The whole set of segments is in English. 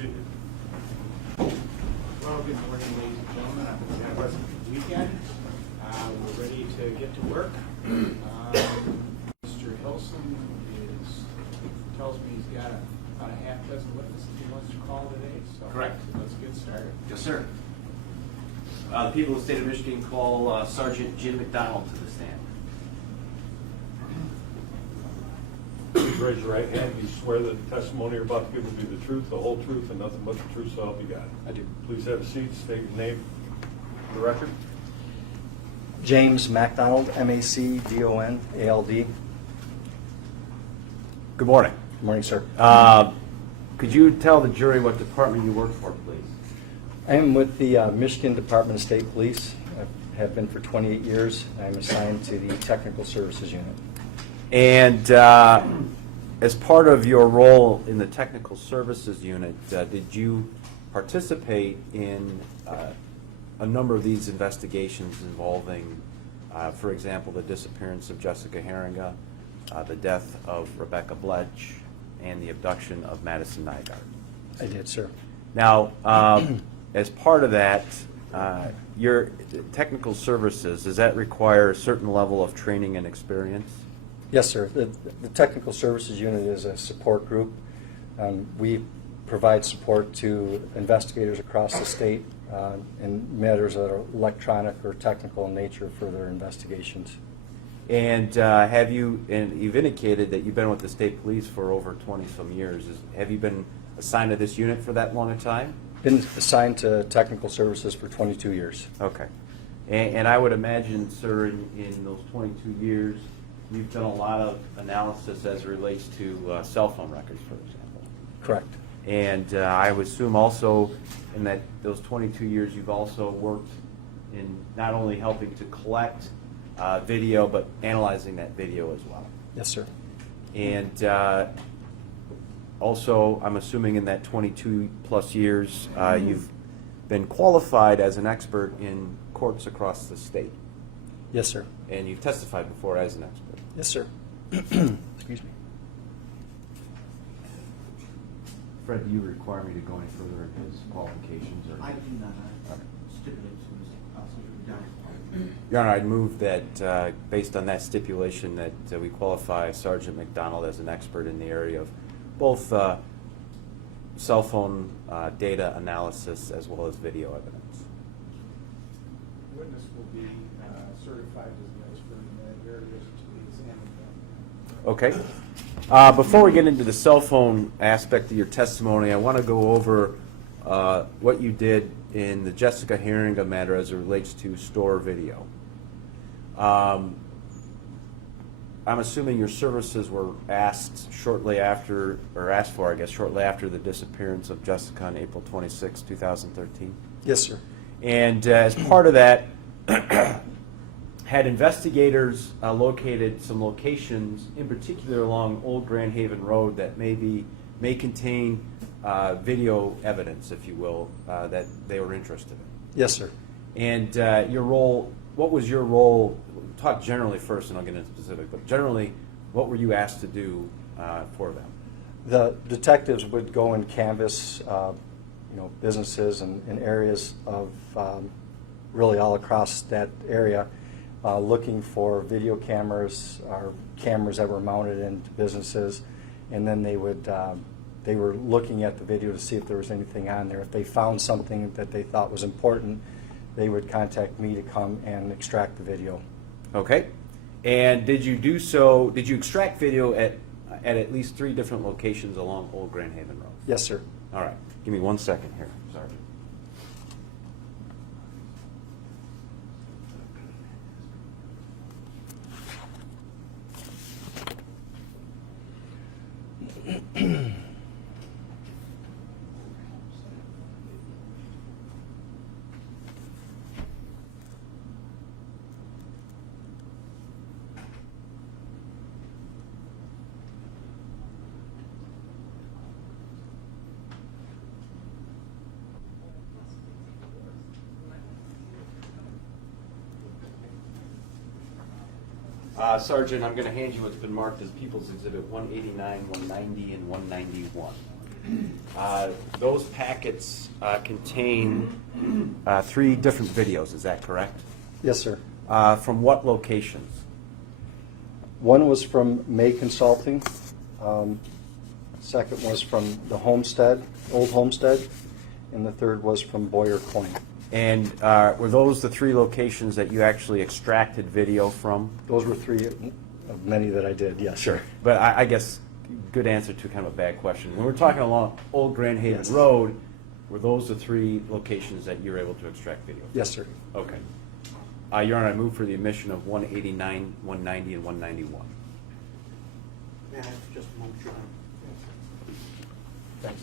seated. Well, good morning, ladies and gentlemen. That wasn't the weekend. We're ready to get to work. Mr. Hilson tells me he's got about a half dozen witnesses he wants to call today. So Correct. Let's get started. Yes, sir. The people of the state of Michigan call Sergeant Jim MacDonald to the stand. Please raise your right hand. You swear that the testimony you're about to give will be the truth, the whole truth, and nothing but the truth, so help you God. I do. Please have a seat. State your name for the record. James MacDonald, M-A-C-D-O-N-A-L-D. Good morning. Good morning, sir. Could you tell the jury what department you work for, please? I am with the Michigan Department of State Police. I have been for 28 years. I'm assigned to the Technical Services Unit. And as part of your role in the Technical Services Unit, did you participate in a number of these investigations involving, for example, the disappearance of Jessica Heeringa, the death of Rebecca Bletch, and the abduction of Madison Nygaard? I did, sir. Now, as part of that, your technical services, does that require a certain level of training and experience? Yes, sir. The Technical Services Unit is a support group. We provide support to investigators across the state in matters that are electronic or technical in nature for their investigations. And you've indicated that you've been with the state police for over 20-some years. Have you been assigned to this unit for that long a time? Been assigned to Technical Services for 22 years. Okay. And I would imagine, sir, in those 22 years, you've done a lot of analysis as it relates to cell phone records, for example. Correct. And I would assume also in those 22 years you've also worked in not only helping to collect video, but analyzing that video as well. Yes, sir. And also, I'm assuming in that 22-plus years, you've been qualified as an expert in courts across the state. Yes, sir. And you've testified before as an expert. Yes, sir. Excuse me. Fred, do you require me to go any further in his qualifications? Or? I do not. Okay. Stipulate to Mr. Done. Your Honor, I'd move that, based on that stipulation, that we qualify Sergeant MacDonald as an expert in the area of both cell phone data analysis as well as video evidence. The witness will be certified as an expert in that area to be examined. Okay. Before we get into the cell phone aspect of your testimony, I want to go over what you did in the Jessica Heeringa matter as it relates to store video. I'm assuming your services were asked shortly after, or asked for, I guess, shortly after the disappearance of Jessica on April 26, 2013. Yes, sir. And as part of that, had investigators located some locations, in particular along Old Grand Haven Road, that may contain video evidence, if you will, that they were interested in? Yes, sir. And your role, what was your role? Talk generally first, and I'll get into specifics, but generally, what were you asked to do for them? The detectives would go and canvass, businesses and areas of really all across that area, looking for video cameras or cameras that were mounted into businesses, and then they were looking at the video to see if there was anything on there. If they found something that they thought was important, they would contact me to come and extract the video. Okay. And did you do so, did you extract video at least 3 different locations along Old Grand Haven Road? Yes, sir. All right. Give me 1 second here. Sorry. Sergeant, I'm going to hand you what's been marked as People's Exhibit 189, 190, and 191. Those packets contain 3 different videos, is that correct? Yes, sir. From what locations? One was from May Consulting. Second was from the Homestead, Old Homestead, and the third was from Boyer Coin. And were those the 3 locations that you actually extracted video from? Those were 3 of many that I did, yes. Sure. But I guess, good answer to kind of a bad question. When we're talking along Old Grand Haven Yes. Road, were those the 3 locations that you were able to extract video from? Yes, sir. Okay. Your Honor, I move for the omission of 189, 190, and 191. May I have just a moment, Your Honor? Thanks.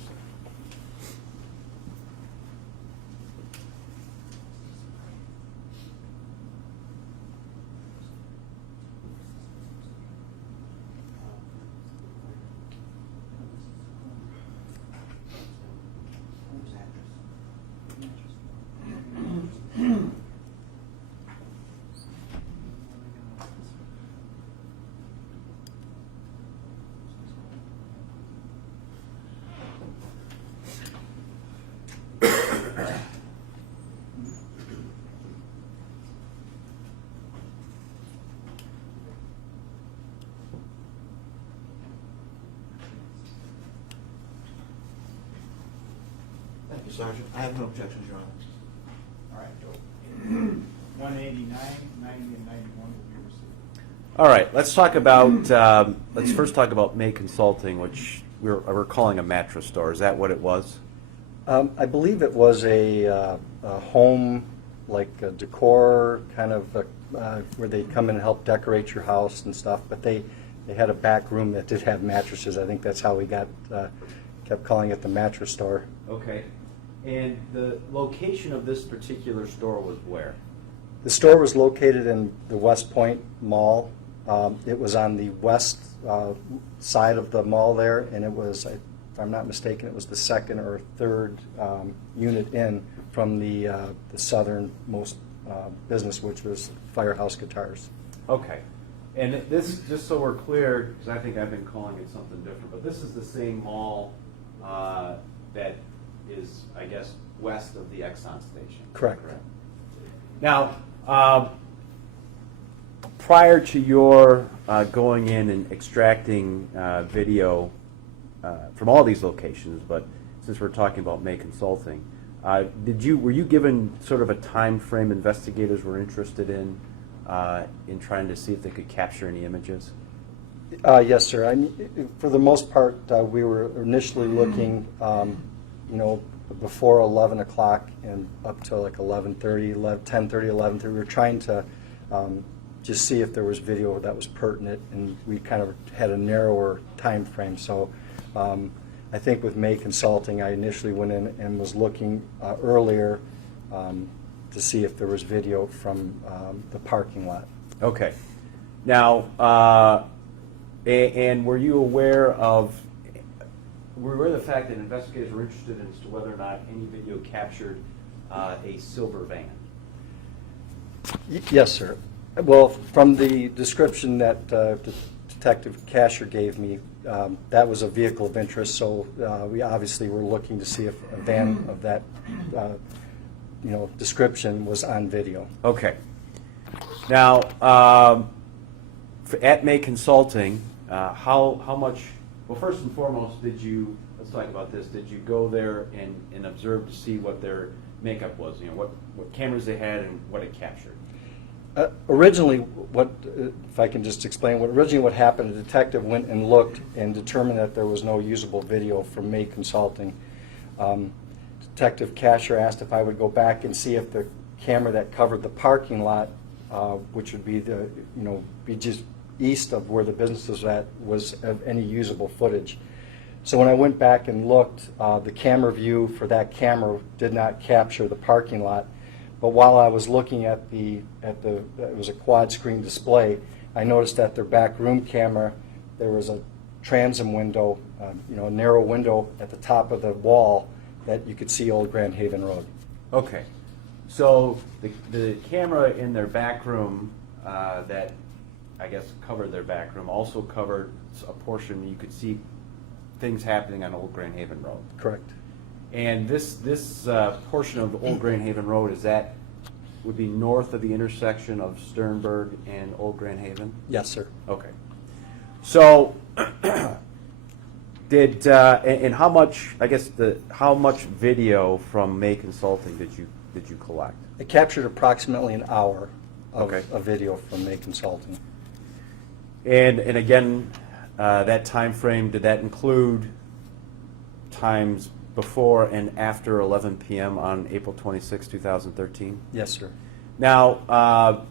Thank you, Sergeant. I have no objections, Your Honor. All right, Joe. 189, 90, and 91 will be received. All right, let's talk about, let's first talk about May Consulting, which we're calling a mattress store. Is that what it was? I believe it was a home, like a decor kind of, where they come in and help decorate your house and stuff, but they had a back room that did have mattresses. I think that's how we got, kept calling it the mattress store. Okay. And the location of this particular store was where? The store was located in the West Point Mall. It was on the west side of the mall there, and it was, if I'm not mistaken, it was the second or third unit in from the southernmost business, which was Firehouse Guitars. Okay. And this, just so we're clear, because I think I've been calling it something different, but this is the same mall that is, I guess, west of the Exxon station. Correct. Now, prior to your going in and extracting video from all these locations, but since we're talking about May Consulting, were you given sort of a time frame investigators were interested in trying to see if they could capture any images? Yes, sir. For the most part, we were initially looking, before 11 o'clock and up to like 11:30, 10:30, 11:30. We were trying to just see if there was video that was pertinent, and we kind of had a narrower time frame. So I think with May Consulting, I initially went in and was looking earlier to see if there was video from the parking lot. Okay. Now, and were you aware of the fact that investigators were interested as to whether or not any video captured a silver van? Yes, sir. Well, from the description that Detective Casher gave me, that was a vehicle of interest, so we obviously were looking to see if a van of that description was on video. Okay. Now, at May Consulting, how much, well, first and foremost, let's talk about this, did you go there and observe to see what their makeup was, what cameras they had and what it captured? Originally, if I can just explain, what happened, a detective went and looked and determined that there was no usable video from May Consulting. Detective Casher asked if I would go back and see if the camera that covered the parking lot, which would be be just east of where the business was at, was of any usable footage. So when I went back and looked, the camera view for that camera did not capture the parking lot. But while I was looking at it was a quad screen display, I noticed that their back room camera, there was a transom window, a narrow window at the top of the wall that you could see Old Grand Haven Road. Okay. So the camera in their back room that I guess covered their back room also covered a portion you could see things happening on Old Grand Haven Road. Correct. And this portion of Old Grand Haven Road, would be north of the intersection of Sternberg and Old Grand Haven? Yes, sir. Okay. So, and how much, how much video from May Consulting did you collect? I captured approximately an hour of Okay. a video from May Consulting. And again, that time frame, did that include times before and after 11 p.m. on April 26, 2013? Yes, sir. Now,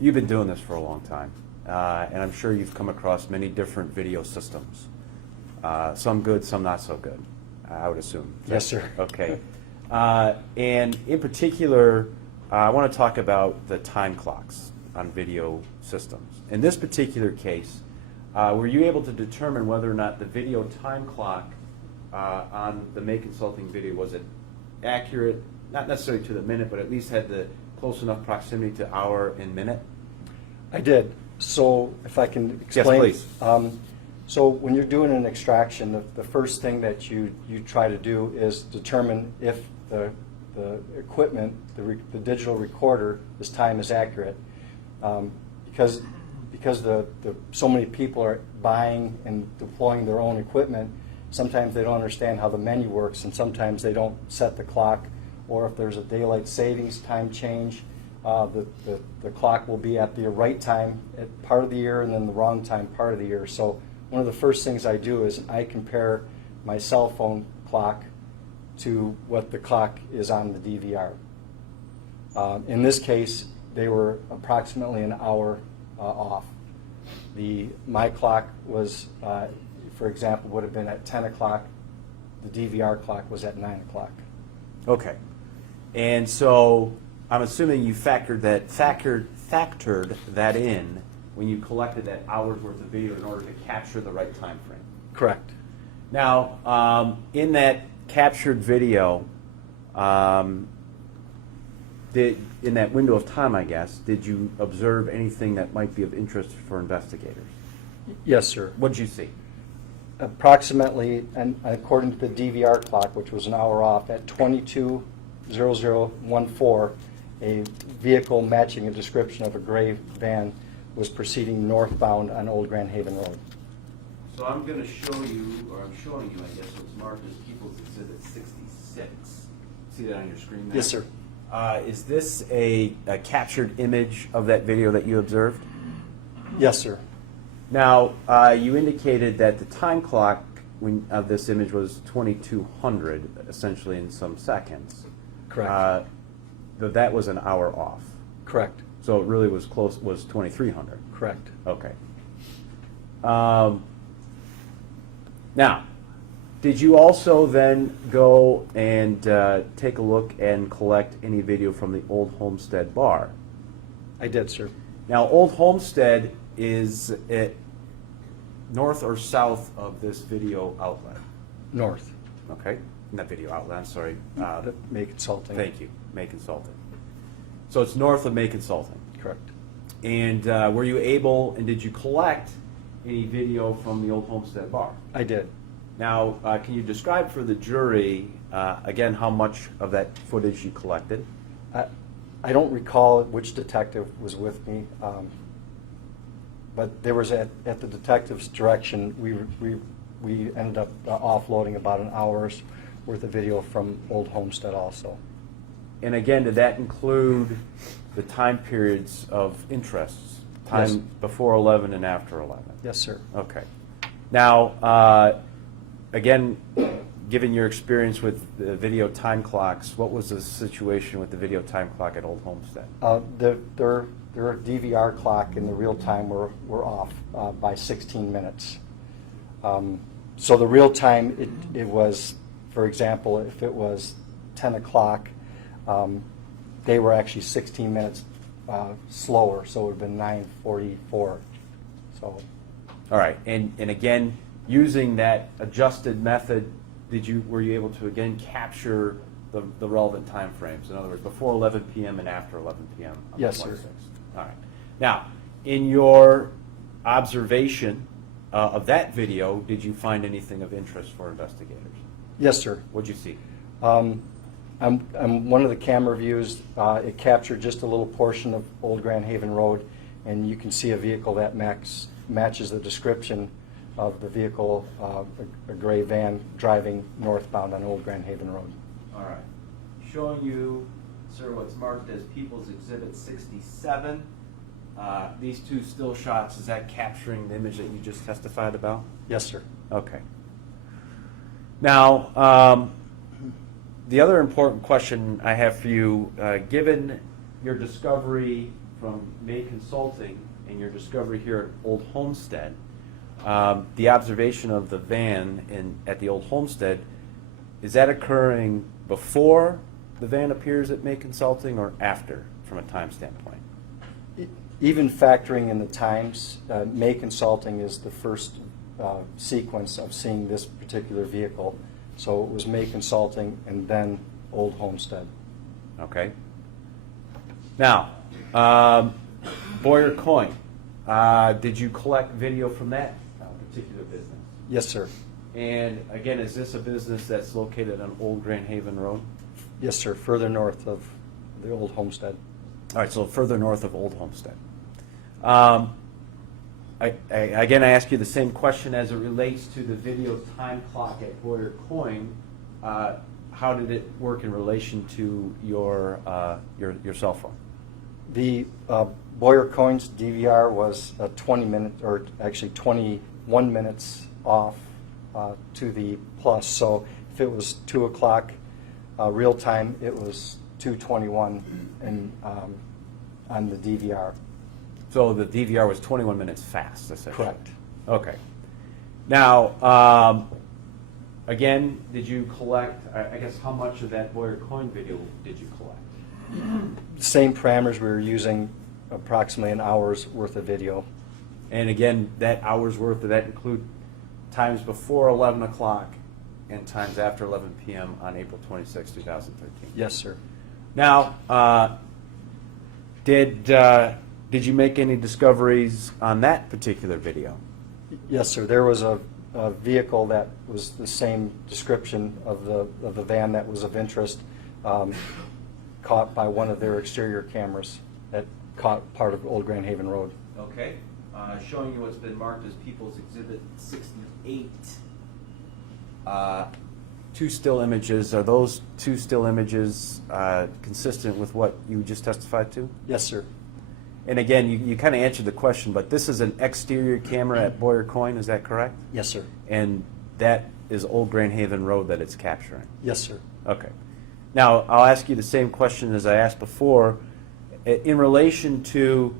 you've been doing this for a long time, and I'm sure you've come across many different video systems. Some good, some not so good, I would assume. Yes, sir. Okay. And in particular, I want to talk about the time clocks on video systems. In this particular case, were you able to determine whether or not the video time clock on the May Consulting video, was it accurate, not necessarily to the minute, but at least had the close enough proximity to hour and minute? I did. So if I can explain. Yes, please. So when you're doing an extraction, the first thing that you try to do is determine if the equipment, the digital recorder, this time is accurate. Because so many people are buying and deploying their own equipment, sometimes they don't understand how the menu works, and sometimes they don't set the clock, or if there's a daylight savings time change, the clock will be at the right time at part of the year and then the wrong time part of the year. So one of the first things I do is I compare my cell phone clock to what the clock is on the DVR. In this case, they were approximately an hour off. My clock was, for example, would have been at 10 o'clock. The DVR clock was at 9 o'clock. Okay. And so I'm assuming you factored that in when you collected that hour's worth of video in order to capture the right time frame. Correct. Now, in that captured video, in that window of time, I guess, did you observe anything that might be of interest for investigators? Yes, sir. What did you see? Approximately, and according to the DVR clock, which was an hour off, at 22:0014, a vehicle matching a description of a gray van was proceeding northbound on Old Grand Haven Road. So I'm going to show you, or I'm showing you, I guess, what's marked as People's Exhibit 66. See that on your screen there? Yes, sir. Is this a captured image of that video that you observed? Yes, sir. Now, you indicated that the time clock of this image was 2200, essentially in some seconds. Correct. But that was an hour off. Correct. So it really was 2300. Correct. Okay. Now, did you also then go and take a look and collect any video from the Old Homestead bar? I did, sir. Now, Old Homestead is north or south of this video outlet? North. Okay, not video outlet, I'm sorry. The May Consulting. Thank you, May Consulting. So it's north of May Consulting. Correct. And were you able, and did you collect any video from the Old Homestead bar? I did. Now, can you describe for the jury, again, how much of that footage you collected? I don't recall which detective was with me, but there was at the detective's direction, we ended up offloading about an hour's worth of video from Old Homestead also. And again, did that include the time periods of interests? Time Yes. before 11 and after 11? Yes, sir. Okay. Now, again, given your experience with the video time clocks, what was the situation with the video time clock at Old Homestead? Their DVR clock in the real time were off by 16 minutes. So the real time, it was, for example, if it was 10 o'clock, they were actually 16 minutes slower, so it would have been 9:44. So. All right, and again, using that adjusted method, were you able to again capture the relevant time frames? In other words, before 11 p.m. and after 11 p.m. on Yes, the sir. 26th? All right. Now, in your observation of that video, did you find anything of interest for investigators? Yes, sir. What'd you see? I'm one of the camera views. It captured just a little portion of Old Grand Haven Road, and you can see a vehicle that matches the description of the vehicle, a gray van driving northbound on Old Grand Haven Road. All right. Showing you, sir, what's marked as People's Exhibit 67. These two still shots, is that capturing the image that you just testified about? Yes, sir. Okay. Now, the other important question I have for you, given your discovery from May Consulting and your discovery here at Old Homestead, the observation of the van at the Old Homestead, is that occurring before the van appears at May Consulting or after, from a time standpoint? Even factoring in the times, May Consulting is the first sequence of seeing this particular vehicle. So it was May Consulting and then Old Homestead. Okay. Now, Boyer Coin, did you collect video from that particular business? Yes, sir. And again, is this a business that's located on Old Grand Haven Road? Yes, sir. Further north of the Old Homestead. All right, so further north of Old Homestead. Again, I ask you the same question as it relates to the video time clock at Boyer Coin. How did it work in relation to your cell phone? The Boyer Coin's DVR was 20 minutes, or actually 21 minutes off to the plus. So if it was 2 o'clock real time, it was 2:21 and on the DVR. So the DVR was 21 minutes fast, essentially? Correct. Okay. Now, again, did you collect, I guess, how much of that Boyer Coin video did you collect? Same parameters. We were using approximately an hour's worth of video. And again, that hour's worth, did that include times before 11 o'clock and times after 11 p.m. on April 26, 2013? Yes, sir. Now, did you make any discoveries on that particular video? Yes, sir. There was a vehicle that was the same description of the van that was of interest, caught by one of their exterior cameras that caught part of Old Grand Haven Road. Okay. Showing you what's been marked as People's Exhibit 68. Two still images. Are those two still images consistent with what you just testified to? Yes, sir. And again, you kind of answered the question, but this is an exterior camera at Boyer Coin, is that correct? Yes, sir. And that is Old Grand Haven Road that it's capturing? Yes, sir. Okay. Now, I'll ask you the same question as I asked before. In relation to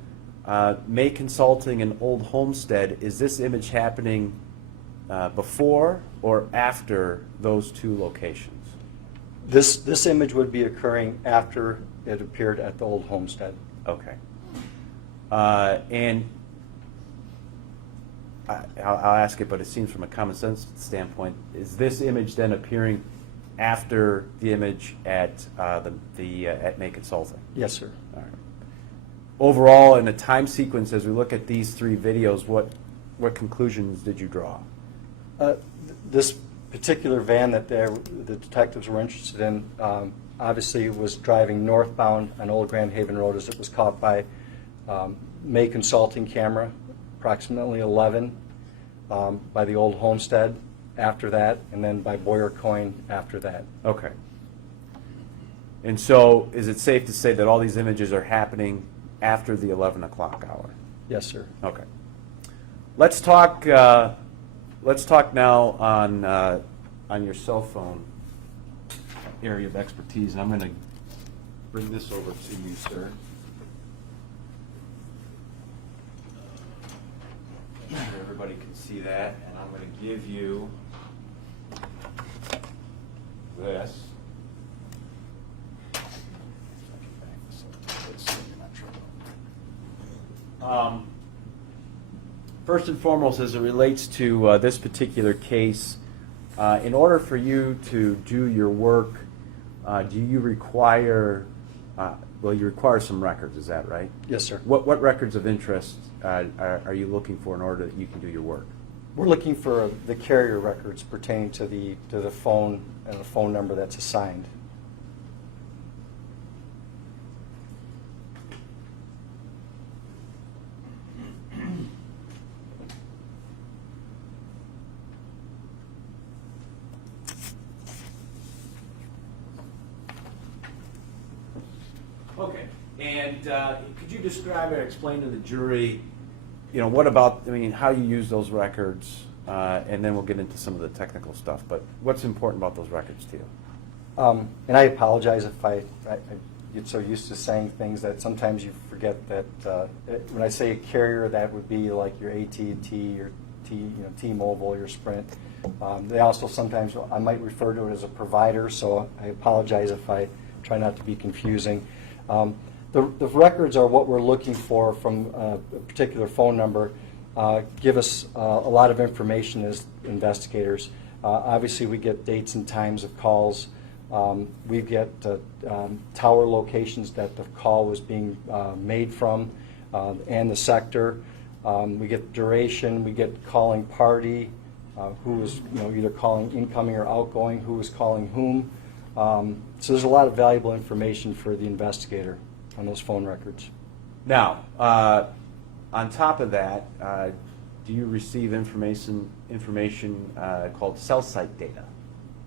May Consulting and Old Homestead, is this image happening before or after those two locations? This image would be occurring after it appeared at the Old Homestead. Okay. And I'll ask it, but it seems from a common sense standpoint, is this image then appearing after the image at at May Consulting? Yes, sir. All right. Overall, in a time sequence, as we look at these three videos, what conclusions did you draw? This particular van that the detectives were interested in obviously was driving northbound on Old Grand Haven Road as it was caught by May Consulting camera, approximately 11, by the Old Homestead after that, and then by Boyer Coin after that. Okay. And so, is it safe to say that all these images are happening after the 11 o'clock hour? Yes, sir. Okay. Let's talk. Let's talk now on your cell phone area of expertise, and I'm going to bring this over to you, sir. Make sure everybody can see that, and I'm going to give you this. First and foremost, as it relates to this particular case, in order for you to do your work, do you require, well, you require some records, is that right? Yes, sir. What records of interest are you looking for in order that you can do your work? We're looking for the carrier records pertaining to the phone and the phone number that's assigned. Okay, and could you describe or explain to the jury, what about, how you use those records, and then we'll get into some of the technical stuff, but what's important about those records to you? And I apologize if I get so used to saying things that sometimes you forget that when I say a carrier, that would be like your AT&T, your T-Mobile, your Sprint. They also sometimes, I might refer to it as a provider, so I apologize if I try not to be confusing. The records are what we're looking for from a particular phone number, give us a lot of information as investigators. Obviously, we get dates and times of calls. We get tower locations that the call was being made from and the sector. We get duration. We get calling party, who was either calling incoming or outgoing, who was calling whom. So there's a lot of valuable information for the investigator on those phone records. Now, on top of that, do you receive information called cell site data?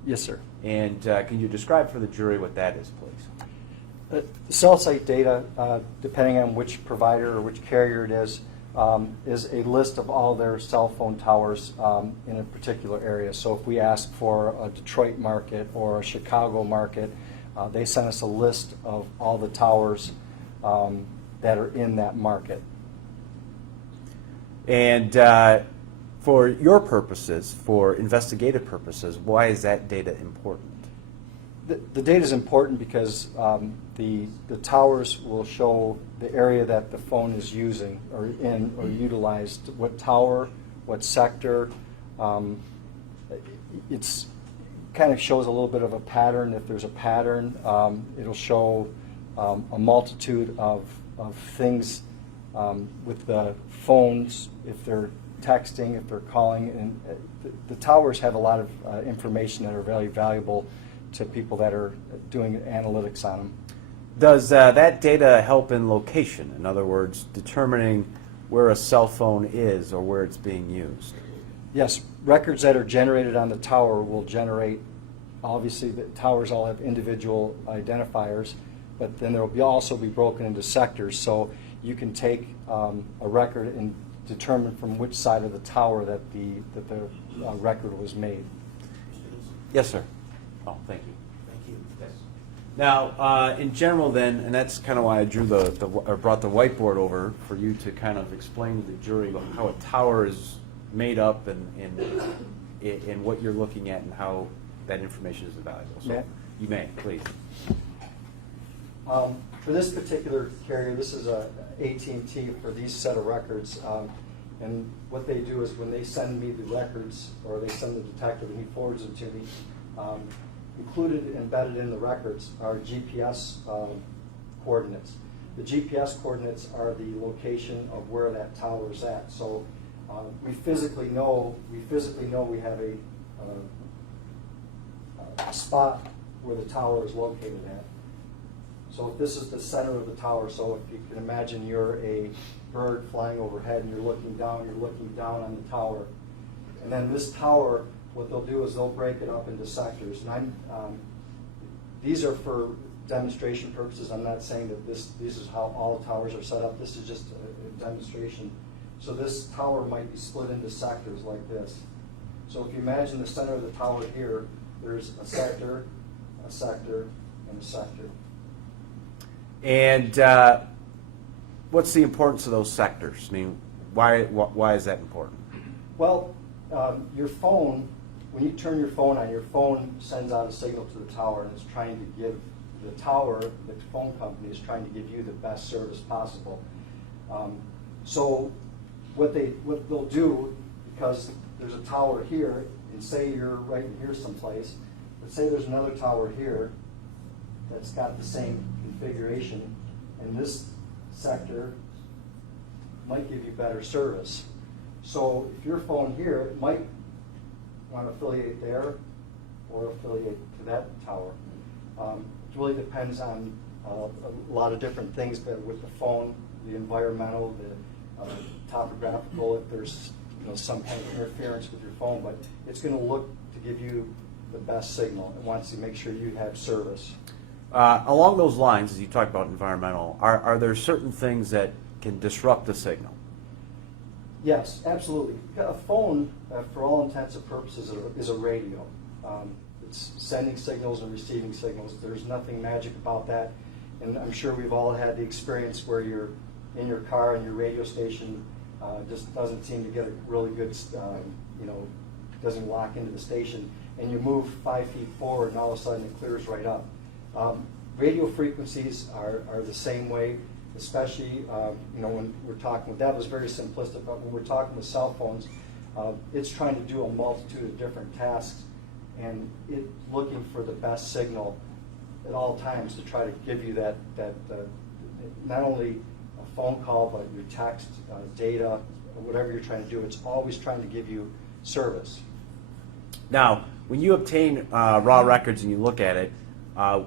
Yes, sir. And can you describe for the jury what that is, please? The cell site data, depending on which provider or which carrier it is a list of all their cell phone towers in a particular area. So if we ask for a Detroit market or a Chicago market, they send us a list of all the towers that are in that market. And for your purposes, for investigative purposes, why is that data important? The data is important because the towers will show the area that the phone is using or in or utilized, what tower, what sector. It's kind of shows a little bit of a pattern. If there's a pattern, it'll show a multitude of things with the phones, if they're texting, if they're calling. And the towers have a lot of information that are very valuable to people that are doing analytics on them. Does that data help in location? In other words, determining where a cell phone is or where it's being used? Yes, records that are generated on the tower will generate, obviously the towers all have individual identifiers, but then there will also be broken into sectors. So you can take a record and determine from which side of the tower that the record was made. Yes, sir. Oh, thank you. Thank you. Yes. Now, in general then, and that's kind of why I drew or brought the whiteboard over for you to kind of explain to the jury about how a tower is made up and what you're looking at and how that information is valuable. So May I? you may, please. For this particular carrier, this is a AT&T for these set of records. And what they do is when they send me the records, or they send the detective and he forwards them to me, included, embedded in the records are GPS coordinates. The GPS coordinates are the location of where that tower is at. So we physically know we have a spot where the tower is located at. So if this is the center of the tower, so if you can imagine you're a bird flying overhead and you're looking down on the tower. And then this tower, what they'll do is they'll break it up into sectors. And these are for demonstration purposes. I'm not saying that this is how all towers are set up. This is just a demonstration. So this tower might be split into sectors like this. So if you imagine the center of the tower here, there's a sector, and a sector. And what's the importance of those sectors? I mean, why is that important? Well, your phone, when you turn your phone on, your phone sends out a signal to the tower, and it's trying to give the tower, the phone company is trying to give you the best service possible. So what they'll do, because there's a tower here, and say you're right in here someplace, but say there's another tower here that's got the same configuration, and this sector might give you better service. So if your phone here, it might want to affiliate there or affiliate to that tower. It really depends on a lot of different things, but with the phone, the environmental, the topographical, if there's some kind of interference with your phone, but it's going to look to give you the best signal. It wants to make sure you have service. Along those lines, as you talk about environmental, are there certain things that can disrupt the signal? Yes, absolutely. A phone, for all intents and purposes, is a radio. It's sending signals and receiving signals. There's nothing magic about that. And I'm sure we've all had the experience where you're in your car and your radio station just doesn't seem to get a really good, doesn't lock into the station. And you move 5 feet forward and all of a sudden it clears right up. Radio frequencies are the same way, especially when we're talking, that was very simplistic, but when we're talking with cell phones, it's trying to do a multitude of different tasks, and it's looking for the best signal at all times to try to give you that not only a phone call, but your text, data, whatever you're trying to do, it's always trying to give you service. Now, when you obtain raw records and you look at it,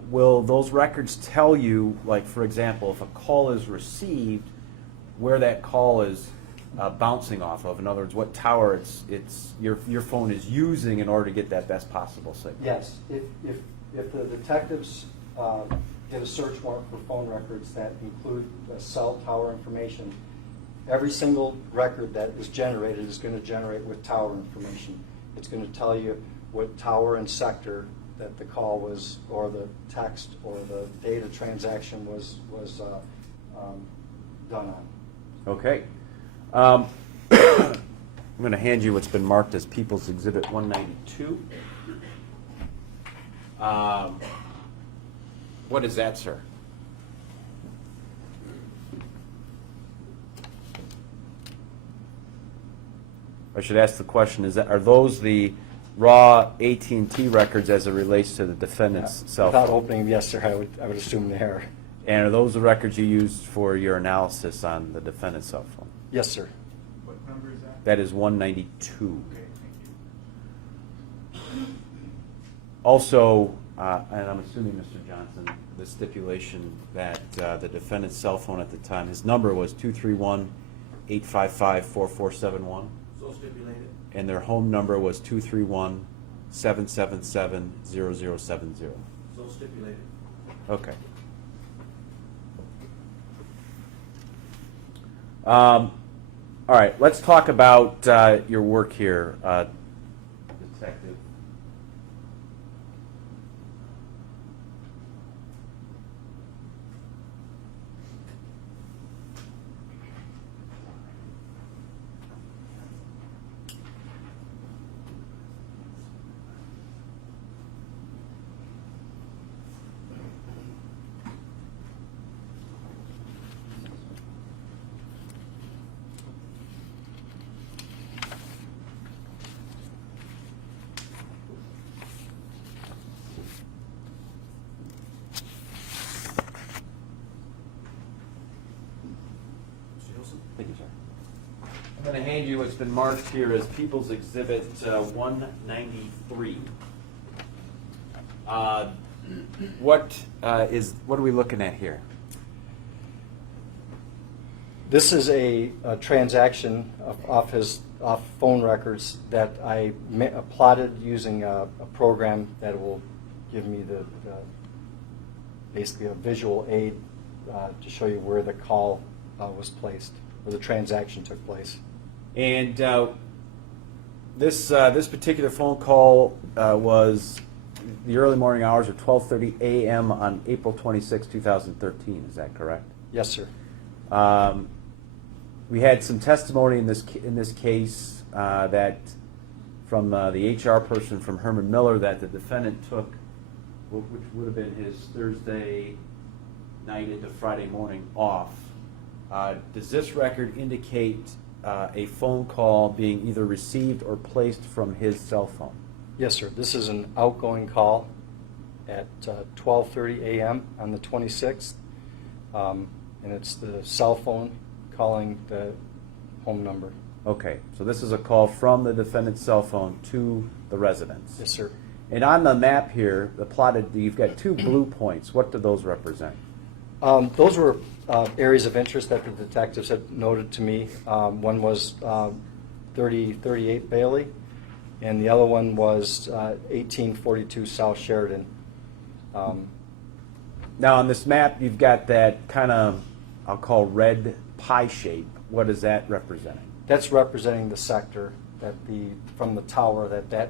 will those records tell you, like for example, if a call is received, where that call is bouncing off of? In other words, what tower your phone is using in order to get that best possible signal? Yes, if the detectives get a search warrant for phone records that include cell tower information, every single record that is generated is going to generate with tower information. It's going to tell you what tower and sector that the call was, or the text, or the data transaction was done on. Okay. I'm going to hand you what's been marked as People's Exhibit 192. What is that, sir? I should ask the question, are those the raw AT&T records as it relates to the defendant's cell phone? Without opening, yes, sir, I would assume they are. And are those the records you used for your analysis on the defendant's cell phone? Yes, sir. What number is that? That is 192. Okay, thank you. Also, and I'm assuming, Mr. Johnson, the stipulation that the defendant's cell phone at the time, his number was 231-855-4471. So stipulated. And their home number was 231-777-0070. So stipulated. Okay. All right, let's talk about your work here, Detective. Thank you, sir. I'm going to hand you what's been marked here as People's Exhibit 193. What are we looking at here? This is a transaction off phone records that I plotted using a program that will give me basically a visual aid to show you where the call was placed, where the transaction took place. And this particular phone call was the early morning hours of 12:30 a.m. on April 26, 2013. Is that correct? Yes, sir. We had some testimony in this case that from the HR person from Herman Miller that the defendant took, which would have been his Thursday night into Friday morning off. Does this record indicate a phone call being either received or placed from his cell phone? Yes, sir. This is an outgoing call at 12:30 a.m. on the 26th, and it's the cell phone calling the home number. Okay, so this is a call from the defendant's cell phone to the residence. Yes, sir. And on the map here, the plotted, you've got 2 blue points. What do those represent? Those were areas of interest that the detectives had noted to me. One was 3038 Bailey, and the other one was 1842 South Sheridan. Now, on this map, you've got that kind of, I'll call red pie shape. What is that representing? That's representing the sector that from the tower that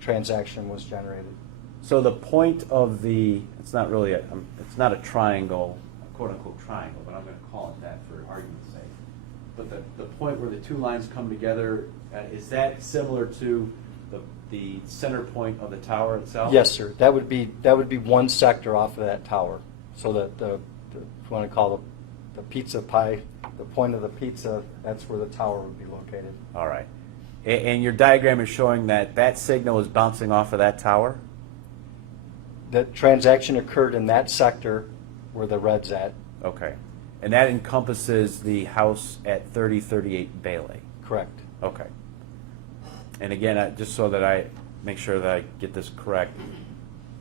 transaction was generated. So the point of the, it's not really it's not a triangle, a quote-unquote triangle, but I'm going to call it that for argument's sake. But the point where the 2 lines come together, is that similar to the center point of the tower itself? Yes, sir. That would be one sector off of that tower. So that if you want to call the pizza pie, the point of the pizza, that's where the tower would be located. All right. And your diagram is showing that signal is bouncing off of that tower? The transaction occurred in that sector where the red's at. Okay. And that encompasses the house at 3038 Bailey? Correct. Okay. And again, just so that I make sure that I get this correct,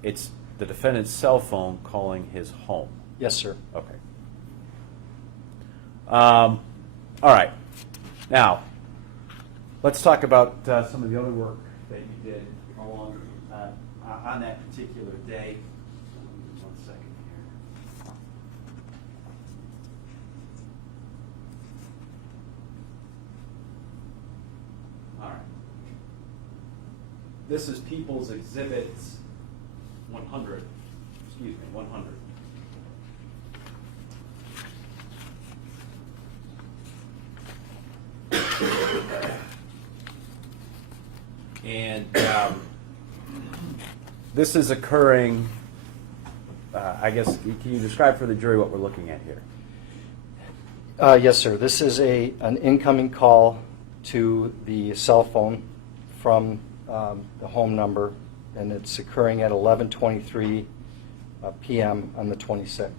it's the defendant's cell phone calling his home? Yes, sir. Okay. All right. Now, let's talk about some of the other work that you did along on that particular day. 1 second here. All right. This is People's Exhibits 100. Excuse me, 100. And this is occurring, I guess, can you describe for the jury what we're looking at here? Yes, sir. This is an incoming call to the cell phone from the home number, and it's occurring at 11:23 p.m. on the 26th.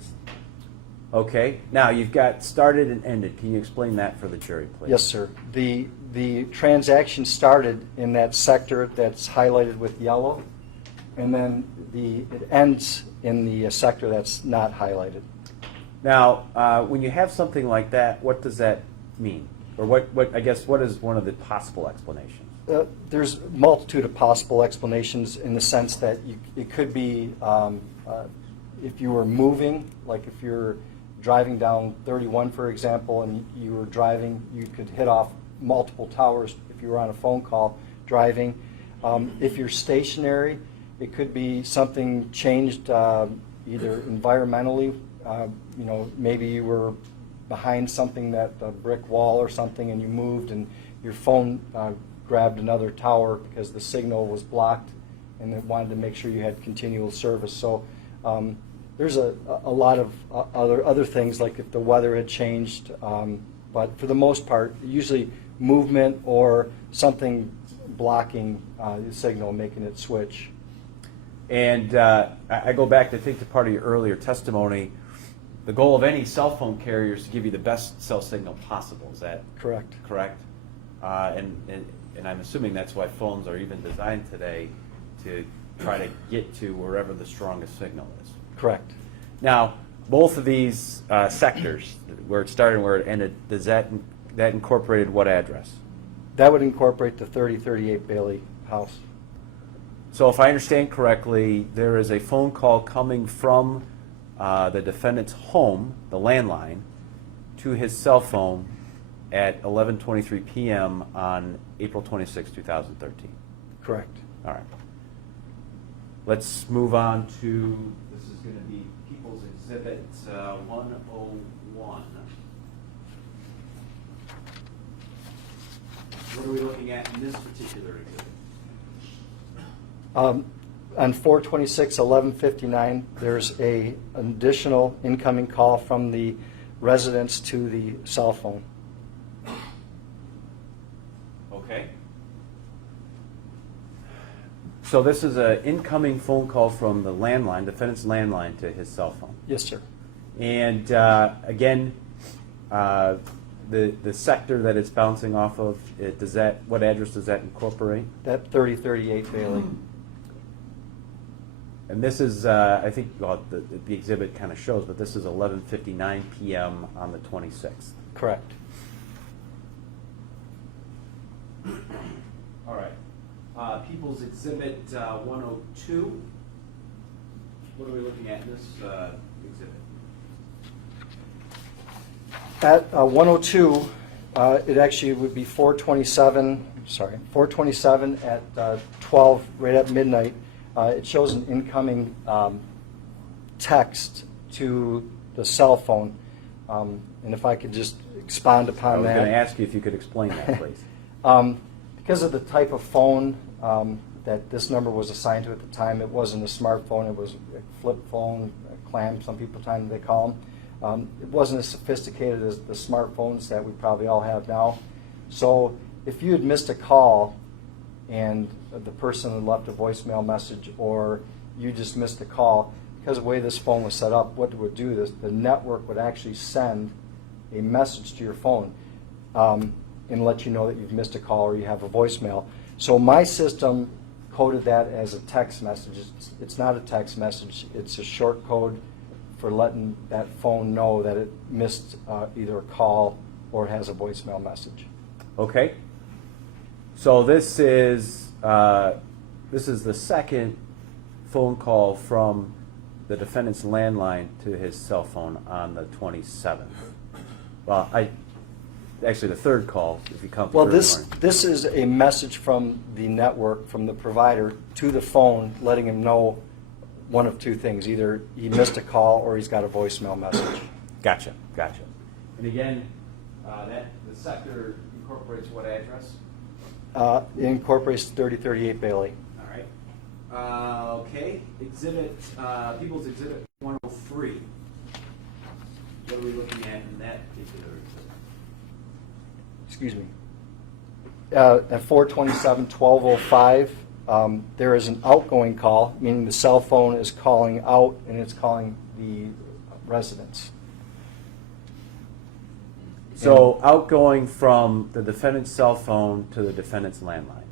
Okay. Now, you've got started and ended. Can you explain that for the jury, please? Yes, sir. The transaction started in that sector that's highlighted with yellow, and then it ends in the sector that's not highlighted. Now, when you have something like that, what does that mean? Or what I guess, what is one of the possible explanations? There's a multitude of possible explanations in the sense that it could be if you were moving, like if you're driving down 31, for example, and you were driving, you could hit off multiple towers if you were on a phone call driving. If you're stationary, it could be something changed either environmentally, maybe you were behind something, that a brick wall or something, and you moved and your phone grabbed another tower because the signal was blocked and it wanted to make sure you had continual service. So there's a lot of other things, like if the weather had changed, but for the most part, usually movement or something blocking the signal, making it switch. And I go back to think to part of your earlier testimony. The goal of any cell phone carrier is to give you the best cell signal possible. Is that Correct. correct? And I'm assuming that's why phones are even designed today, to try to get to wherever the strongest signal is. Correct. Now, both of these sectors, where it started and where it ended, does that incorporated what address? That would incorporate the 3038 Bailey house. So if I understand correctly, there is a phone call coming from the defendant's home, the landline, to his cell phone at 11:23 p.m. on April 26, 2013. Correct. All right. Let's move on to, this is going to be People's Exhibit 101. What are we looking at in this particular exhibit? On 4/26/11:59, there's an additional incoming call from the residence to the cell phone. Okay. So this is an incoming phone call from the landline, defendant's landline, to his cell phone. Yes, sir. And again, the sector that it's bouncing off of, what address does that incorporate? That 3038 Bailey. And this is, I think, well, the exhibit kind of shows, but this is 11:59 p.m. on the 26th. Correct. All right. People's Exhibit 102. What are we looking at in this exhibit? At 102, it actually would be 427 at 12, right at midnight. It shows an incoming text to the cell phone. And if I could just expound I upon was that. going to ask you if you could explain that, please. Because of the type of phone that this number was assigned to at the time, it wasn't a smartphone, it was a flip phone, a clam, some people time they call them. It wasn't as sophisticated as the smartphones that we probably all have now. So if you had missed a call and the person had left a voicemail message, or you just missed a call, because of the way this phone was set up, what it would do is the network would actually send a message to your phone and let you know that you've missed a call or you have a voicemail. So my system coded that as a text message. It's not a text message, it's a short code for letting that phone know that it missed either a call or has a voicemail message. Okay. So this is the second phone call from the defendant's landline to his cell phone on the 27th. Well, actually the third call, if you come. Well, this is a message from the network, from the provider to the phone, letting him know one of two things: either he missed a call or he's got a voicemail message. Gotcha. And again, the sector incorporates what address? It incorporates 3038 Bailey. All right. Okay. People's Exhibit 103. What are we looking at in that particular exhibit? Excuse me. At 427-1205, there is an outgoing call, meaning the cell phone is calling out and it's calling the residence. So outgoing from the defendant's cell phone to the defendant's landline.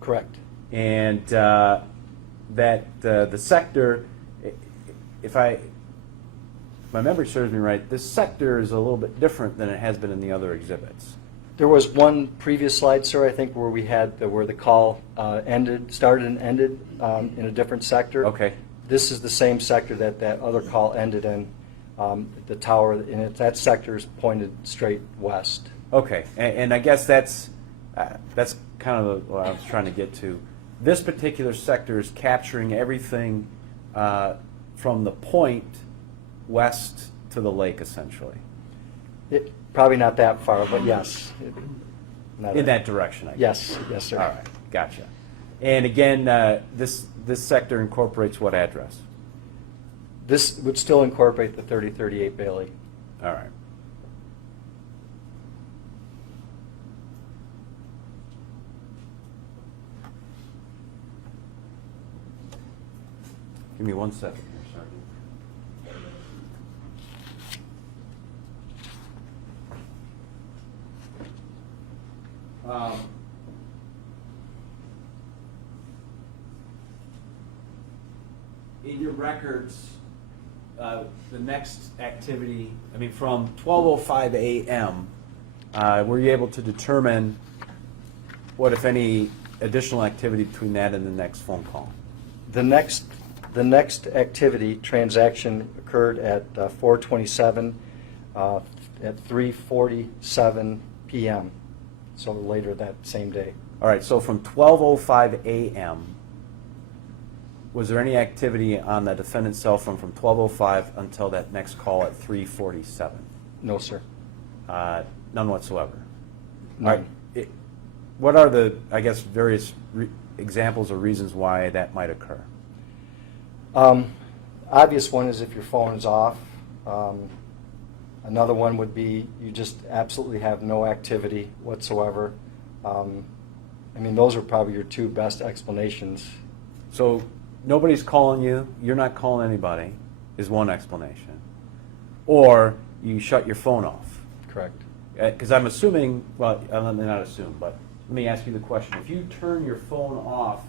Correct. And the sector, if my memory serves me right, this sector is a little bit different than it has been in the other exhibits. There was one previous slide, sir, I think, where we had where the call started and ended in a different sector. Okay. This is the same sector that other call ended in. The tower, and that sector is pointed straight west. Okay, and I guess that's kind of what I was trying to get to. This particular sector is capturing everything from the point west to the lake, essentially. Probably not that far, but yes. In that direction, I guess. Yes, sir. All right, gotcha. And again, this sector incorporates what address? This would still incorporate the 3038 Bailey. All right. Give me 1 second here, Sergeant. In your records, the next activity, from 12:05 a.m., were you able to determine what, if any, additional activity between that and the next phone call? The next activity transaction occurred at 427 at 3:47 p.m. So later that same day. All right, so from 12:05 a.m., was there any activity on the defendant's cell phone from 12:05 until that next call at 3:47? No, sir. None whatsoever. None. All right, what are the, various examples or reasons why that might occur? Obvious one is if your phone is off. Another one would be you just absolutely have no activity whatsoever. Those are probably your two best explanations. So nobody's calling you, you're not calling anybody, is one explanation. Or you shut your phone off. Correct. because I'm assuming, well, let me not assume, but let me ask you the question. If you turn your phone off,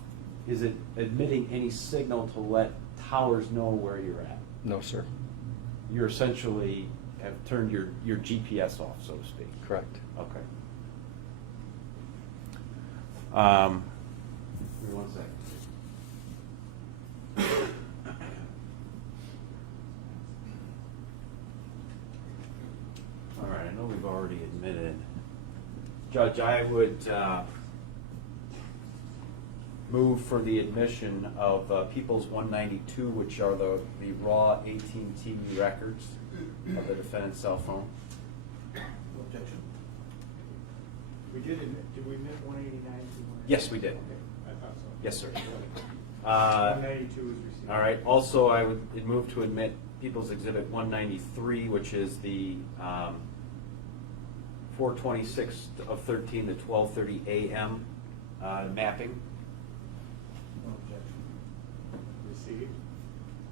is it emitting any signal to let towers know where you're at? No, sir. You're essentially have turned your GPS off, so to speak. Correct. Okay. Give me 1 second. All right, I know we've already admitted. Judge, I would move for the admission of People's 192, which are the raw AT&T records of the defendant's cell phone. No objection. Did we admit 189? Yes, we did. Okay, I thought so. Yes, sir. 192 was received. All right. Also, I would move to admit People's Exhibit 193, which is the 4/26 of 13 to 12:30 a.m. Mapping. No objection. Received.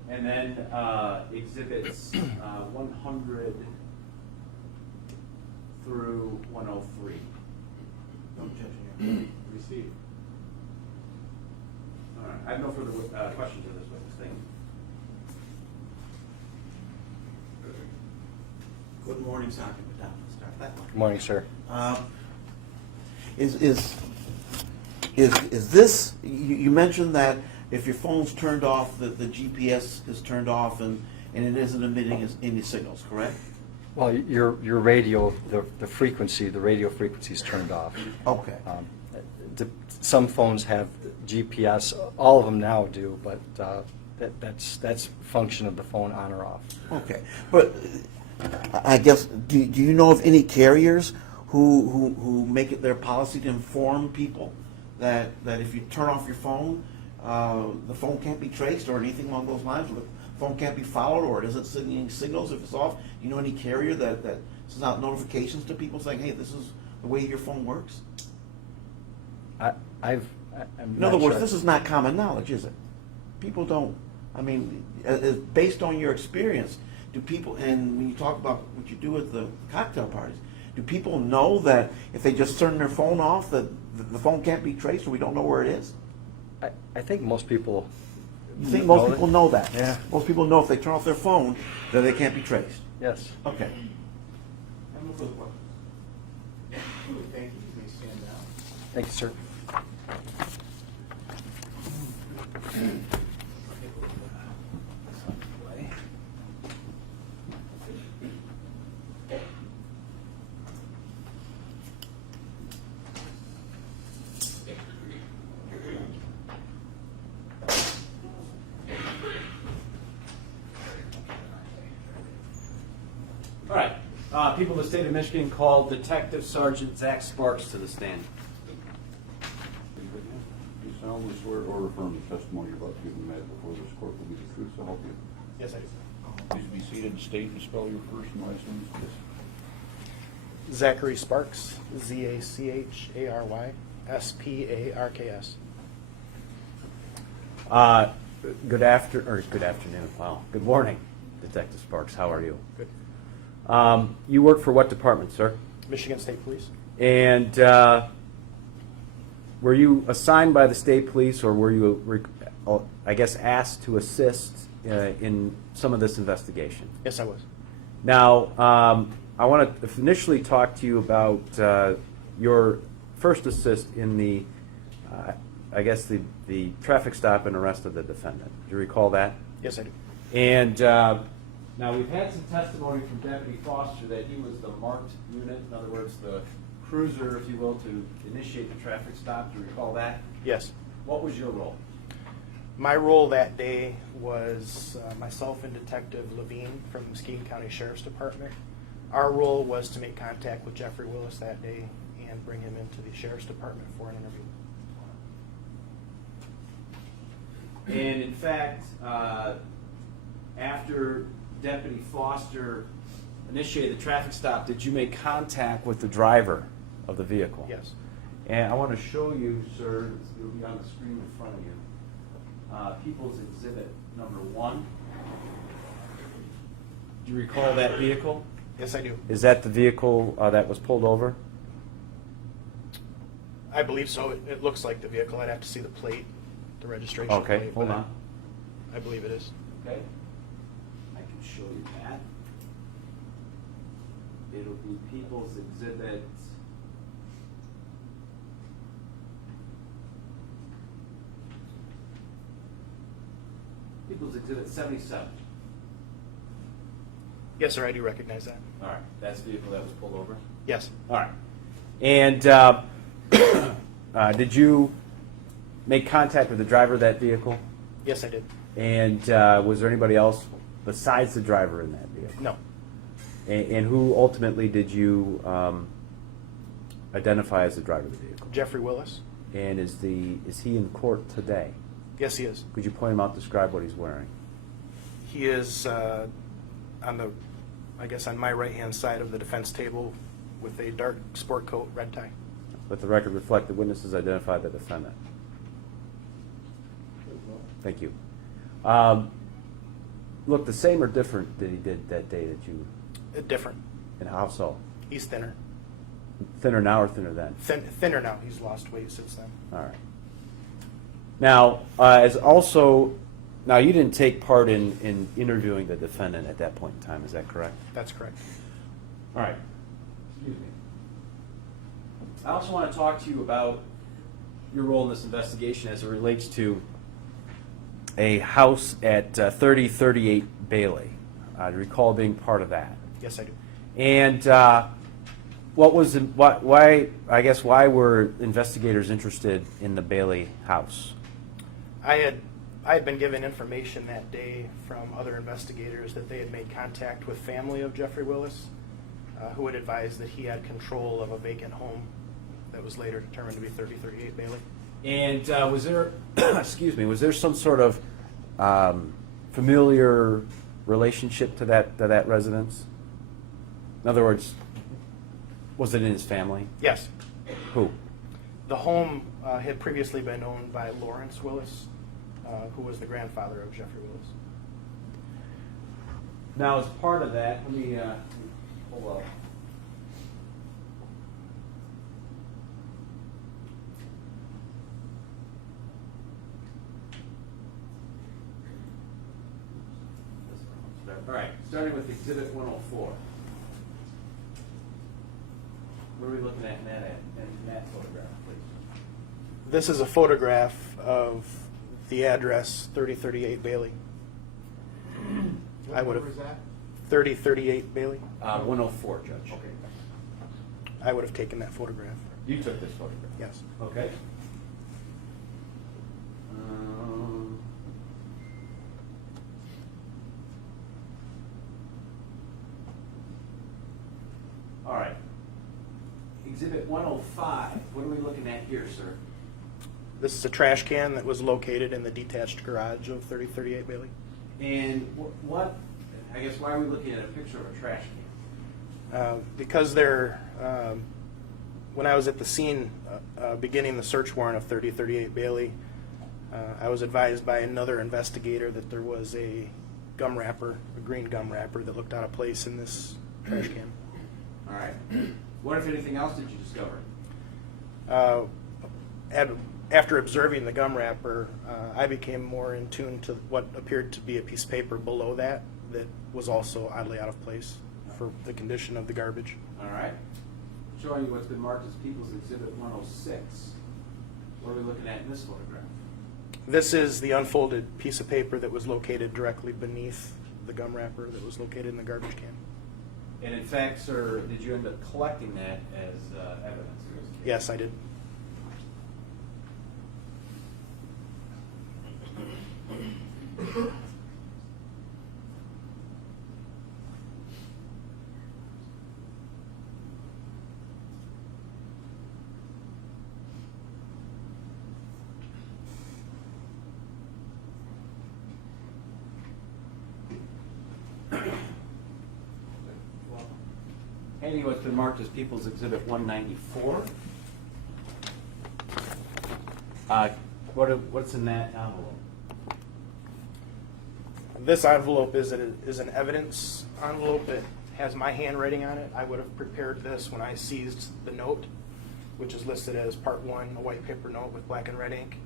And then exhibits 100 through 103. No objection, Your Honor. Received. All right. I have no further questions of this witness. Thank you. Good morning, Sergeant MacDonald. Start that one. Good morning, sir. Is this, you mentioned that if your phone's turned off, the GPS is turned off and it isn't emitting any signals, correct? Well, your radio, the frequency, the radio frequency is turned off. Okay. Some phones have GPS. All of them now do, but that's function of the phone on or off. Okay. But I guess, do you know of any carriers who make it their policy to inform people that if you turn off your phone, the phone can't be traced or anything along those lines, or the phone can't be followed, or it isn't sending signals if it's off? You know any carrier that sends out notifications to people saying, hey, this is the way your phone works? I'm In other not words, sure. this is not common knowledge, is it? People don't, I mean, based on your experience, do people, and when you talk about what you do at the cocktail parties, do people know that if they just turn their phone off, that the phone can't be traced, or we don't know where it is? I think most people. You think most people know that? Yeah. Most people know if they turn off their phone, that they can't be traced? Yes. Okay. I have no further questions. Thank you. You may stand down. Thank you, sir. All right. People of the state of Michigan call Detective Sergeant Zach Sparks to the stand. Do you solemnly swear or affirm the testimony you're about to give in the matter before this court will be the truth, so help you? Yes, I do. Please be seated and state and spell your first and last name. Zachary Sparks, ZACHARY, SPARKS. Good afternoon. Wow. Good morning, Detective Sparks. How are you? Good. You work for what department, sir? Michigan State Police. And were you assigned by the state police, or were you, I guess, asked to assist in some of this investigation? Yes, I was. Now, I want to initially talk to you about your first assist in the, I guess, the traffic stop and arrest of the defendant. Do you recall that? Yes, I do. And now we've had some testimony from Deputy Foster that he was the marked unit, in other words, the cruiser, if you will, to initiate the traffic stop. Do you recall that? Yes. What was your role? My role that day was myself and Detective Levine from Muskegon County Sheriff's Department. Our role was to make contact with Jeffrey Willis that day and bring him into the Sheriff's Department for an interview. And in fact, after Deputy Foster initiated the traffic stop, did you make contact with the driver of the vehicle? Yes. And I want to show you, sir, it'll be on the screen in front of you, People's Exhibit number 1. Do you recall that vehicle? Yes, I do. Is that the vehicle that was pulled over? I believe so. It looks like the vehicle. I'd have to see the plate, the registration Okay, plate. hold but on. I believe it is. Okay. I can show you that. It'll be People's Exhibit. People's Exhibit 77. Yes, sir. I do recognize that. All right, that's the vehicle that was pulled over? Yes. All right. And did you make contact with the driver of that vehicle? Yes, I did. And was there anybody else besides the driver in that vehicle? No. And who ultimately did you identify as the driver of the vehicle? Jeffrey Willis. And is he in court today? Yes, he is. Could you point him out, describe what he's wearing? He is on the, I guess, on my right-hand side of the defense table with a dark sport coat, red tie. Let the record reflect the witnesses identified the defendant. Thank you. Look the same or different that he did that day that you, Different. and how so? He's thinner. Thinner now or thinner then? Thinner now. He's lost weight since then. All right. Now, now you didn't take part in interviewing the defendant at that point in time, is that correct? That's correct. All right. Excuse me. I also want to talk to you about your role in this investigation as it relates to a house at 3038 Bailey. I recall being part of that. Yes, I do. And why were investigators interested in the Bailey house? I had been given information that day from other investigators that they had made contact with family of Jeffrey Willis, who had advised that he had control of a vacant home that was later determined to be 3038 Bailey. And was there, excuse me, was there some sort of familiar relationship to that residence? In other words, was it in his family? Yes. Who? The home had previously been owned by Lawrence Willis, who was the grandfather of Jeffrey Willis. Now, as part of that, let me pull up. All right, starting with Exhibit 104. What are we looking at in that photograph, please? This is a photograph of the address 3038 Bailey. I would have. What number is that? 3038 Bailey. 104, Judge. Okay. I would have taken that photograph. You took this photograph? Yes. Okay. All right. Exhibit 105. What are we looking at here, sir? This is a trash can that was located in the detached garage of 3038 Bailey. And what, I guess, why are we looking at a picture of a trash can? Because when I was at the scene beginning the search warrant of 3038 Bailey, I was advised by another investigator that there was a gum wrapper, a green gum wrapper, that looked out of place in this trash can. All right. What, if anything else, did you discover? After observing the gum wrapper, I became more in tune to what appeared to be a piece of paper below that was also oddly out of place for the condition of the garbage. All right. Showing you what's been marked as People's Exhibit 106. What are we looking at in this photograph? This is the unfolded piece of paper that was located directly beneath the gum wrapper that was located in the garbage can. And in fact, sir, did you end up collecting that as evidence? Yes, I did. Handing you what's been marked as People's Exhibit 194. What's in that envelope? This envelope is an evidence envelope. It has my handwriting on it. I would have prepared this when I seized the note, which is listed as Part 1, a white paper note with black and red ink.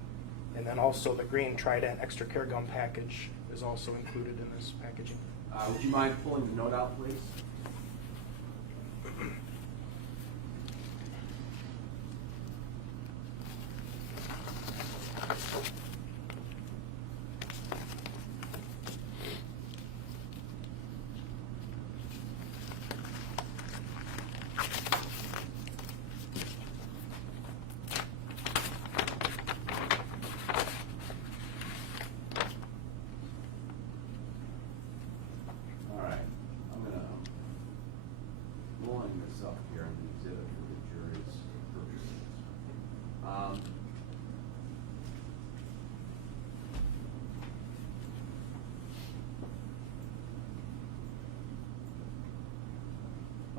And then also the green Trident extra care gum package is also included in this packaging. Would you mind pulling the note out, please? All right, I'm gonna line this up here on the exhibit for the jury's purposes.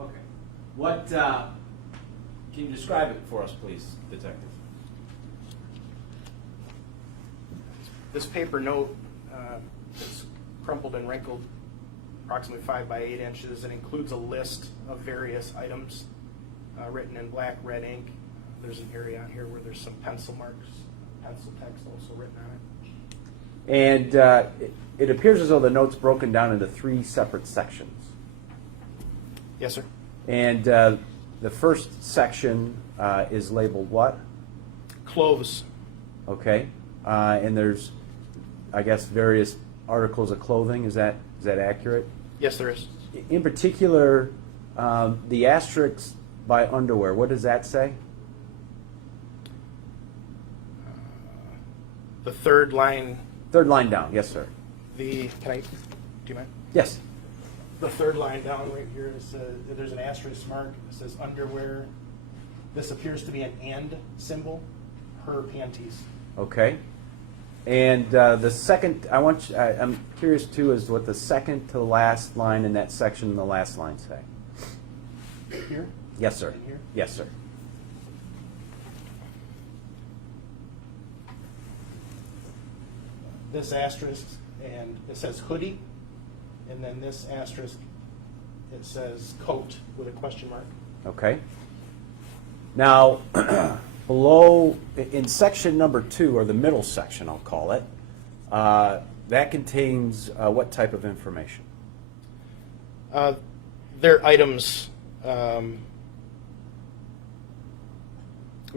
Okay. What, can you describe it for us, please, Detective? This paper note is crumpled and wrinkled, approximately 5 by 8 inches, and includes a list of various items written in black, red ink. There's an area on here where there's some pencil marks, pencil text also written on it. And it appears as though the note's broken down into 3 separate sections. Yes, sir. And the first section is labeled what? Clothes. Okay. And there's, I guess, various articles of clothing. Is that accurate? Yes, there is. In particular, the asterisk by underwear, what does that say? The third line, Third line down. Yes, sir. do you mind? Yes. The third line down right here is there's an asterisk mark. It says underwear. This appears to be an and symbol. Her panties. Okay. And the second, I'm curious too, is what the second to the last line in that section and the last line say. Here? Yes, sir. In here? Yes, sir. This asterisk, and it says hoodie, and then this asterisk, it says coat with a question mark. Okay. Now, below, in section number 2, or the middle section, I'll call it, that contains what type of information? They're items. Would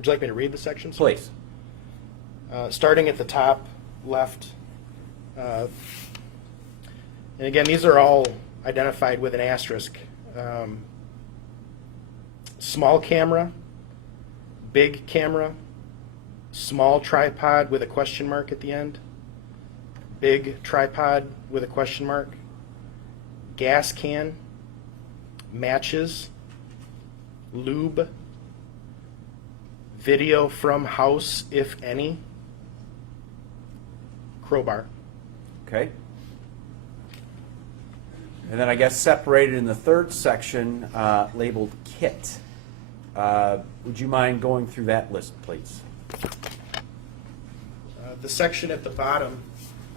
you like me to read the sections? Please. Starting at the top left. And again, these are all identified with an asterisk. Small camera, big camera, small tripod with a question mark at the end, big tripod with a question mark, gas can, matches, lube, video from house, if any, crowbar. Okay. And then I guess separated in the third section, labeled kit. Would you mind going through that list, please? The section at the bottom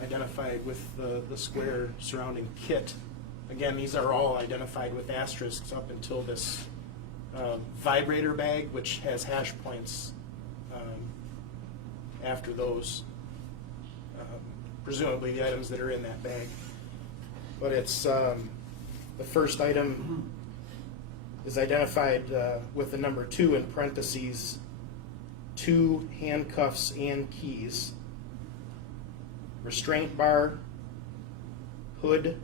identified with the square surrounding kit. Again, these are all identified with asterisks up until this vibrator bag, which has hash points after those, presumably the items that are in that bag. But it's the first item is identified with the number 2 in parentheses, 2 handcuffs and keys, restraint bar, hood,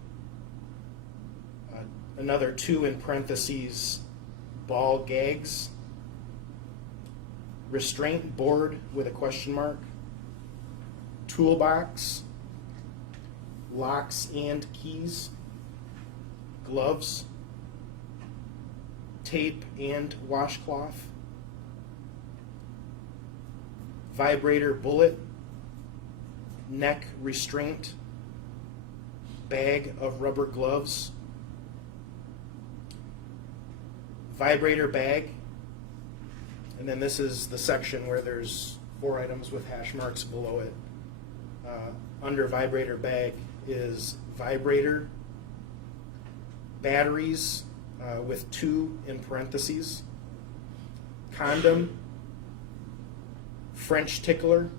another 2 in parentheses, ball gags, restraint board with a question mark, toolbox, locks and keys, gloves, tape and washcloth, vibrator bullet, neck restraint, bag of rubber gloves, vibrator bag, and then this is the section where there's 4 items with hash marks below it. Under vibrator bag is vibrator, batteries with 2 in parentheses, condom, French tickler,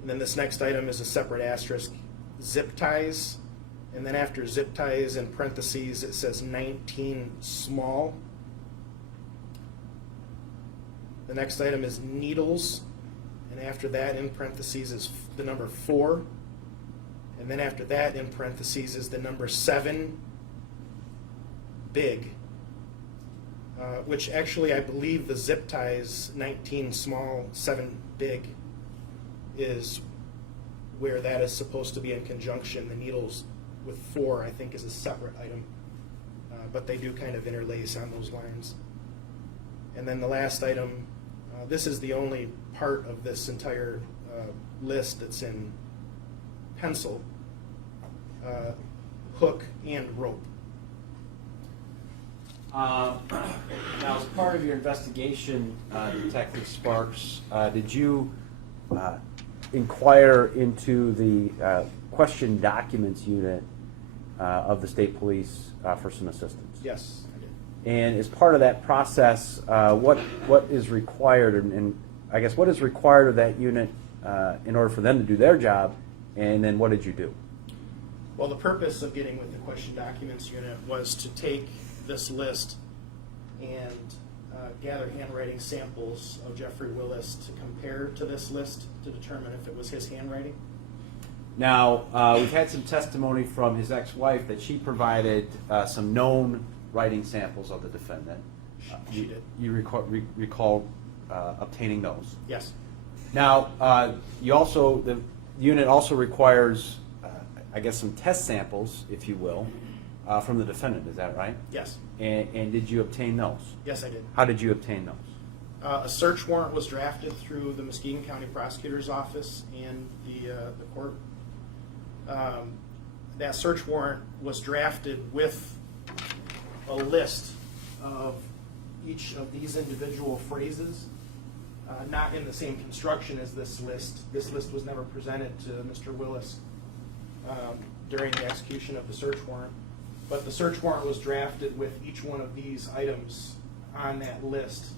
and then this next item is a separate asterisk, zip ties, and then after zip ties in parentheses it says 19 small. The next item is needles, and after that in parentheses is the number 4, and then after that in parentheses is the number 7 big, which actually I believe the zip ties 19 small, 7 big is where that is supposed to be in conjunction. The needles with 4 I think is a separate item, but they do kind of interlace on those lines. And then the last item, this is the only part of this entire list that's in pencil, hook and rope. Now, as part of your investigation, Detective Sparks, did you inquire into the question documents unit of the state police for some assistance? Yes, I did. And as part of that process, what is required, and I guess what is required of that unit in order for them to do their job, and then what did you do? Well, the purpose of getting with the question documents unit was to take this list and gather handwriting samples of Jeffrey Willis to compare to this list to determine if it was his handwriting. Now, we've had some testimony from his ex-wife that she provided some known writing samples of the defendant. She did. You recall obtaining those? Yes. Now, the unit also requires, I guess, some test samples, if you will, from the defendant. Is that right? Yes. And did you obtain those? Yes, I did. How did you obtain those? A search warrant was drafted through the Muskegon County Prosecutor's Office and the court. That search warrant was drafted with a list of each of these individual phrases, not in the same construction as this list. This list was never presented to Mr. Willis during the execution of the search warrant, but the search warrant was drafted with each one of these items on that list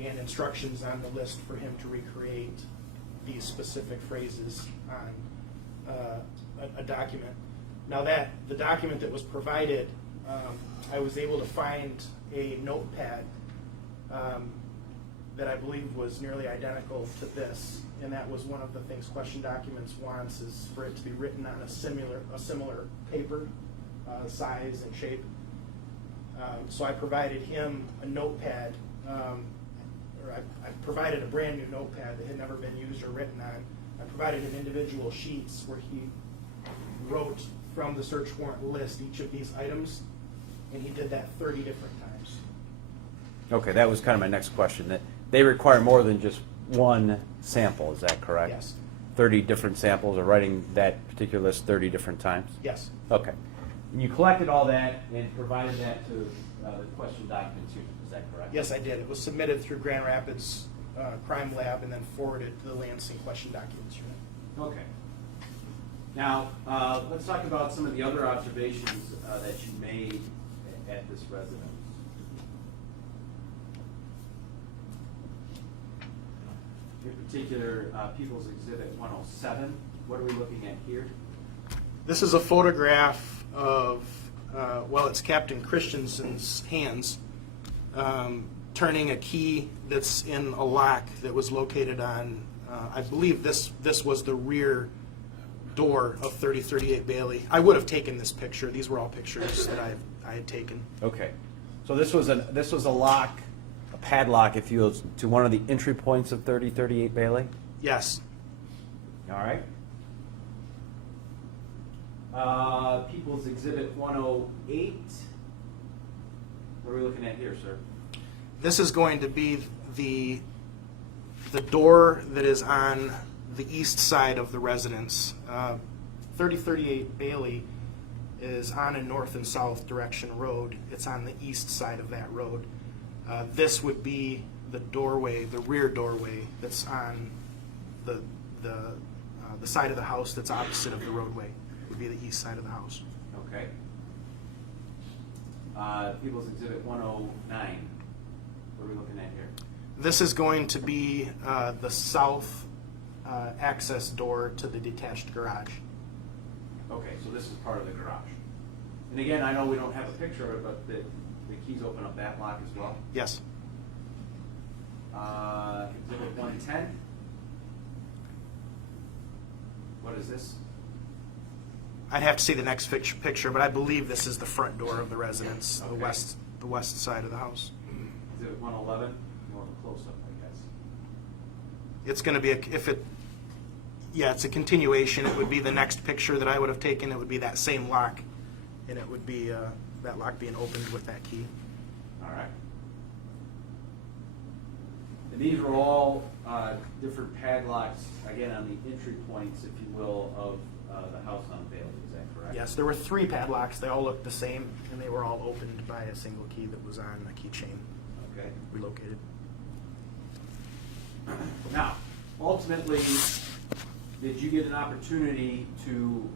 and instructions on the list for him to recreate these specific phrases on a document. Now the document that was provided, I was able to find a notepad that I believe was nearly identical to this, and that was one of the things question documents wants, is for it to be written on a similar paper, size and shape. So I provided him a notepad, or I provided a brand new notepad that had never been used or written on. I provided him individual sheets where he wrote from the search warrant list each of these items, and he did that 30 different times. Okay, that was kind of my next question. That they require more than just one sample, is that correct? Yes. 30 different samples, or writing that particular list 30 different times? Yes. Okay. And you collected all that and provided that to the question documents unit, is that correct? Yes, I did. It was submitted through Grand Rapids Crime Lab and then forwarded to the Lansing question documents unit. Okay. Now, let's talk about some of the other observations that you made at this residence. In particular, People's Exhibit 107. What are we looking at here? This is a photograph of, it's Captain Christensen's hands turning a key that's in a lock that was located on, I believe this was the rear door of 3038 Bailey. I would have taken this picture. These were all pictures that I had taken. Okay. So this was a lock, a padlock, if you will, to one of the entry points of 3038 Bailey? Yes. All right. People's Exhibit 108. What are we looking at here, sir? This is going to be the door that is on the east side of the residence. 3038 Bailey is on a north and south direction road. It's on the east side of that road. This would be the doorway, the rear doorway that's on the side of the house that's opposite of the roadway. Would be the east side of the house. Okay. People's Exhibit 109. What are we looking at here? This is going to be the south access door to the detached garage. Okay, so this is part of the garage. And again, I know we don't have a picture of it, but the keys open up that lock as well. Yes. Exhibit 110. What is this? I'd have to see the next picture, but I believe this is the front door of the residence, Okay. the west side of the house. Exhibit 111. More of a close-up, I guess. It's going to be, it's a continuation. It would be the next picture that I would have taken. It would be that same lock, and it would be that lock being opened with that key. All right. And these are all different padlocks, again, on the entry points, if you will, of the house on Bailey. Is that correct? Yes, there were 3 padlocks. They all looked the same, and they were all opened by a single key that was on a keychain Okay. relocated. Now, ultimately, did you get an opportunity to,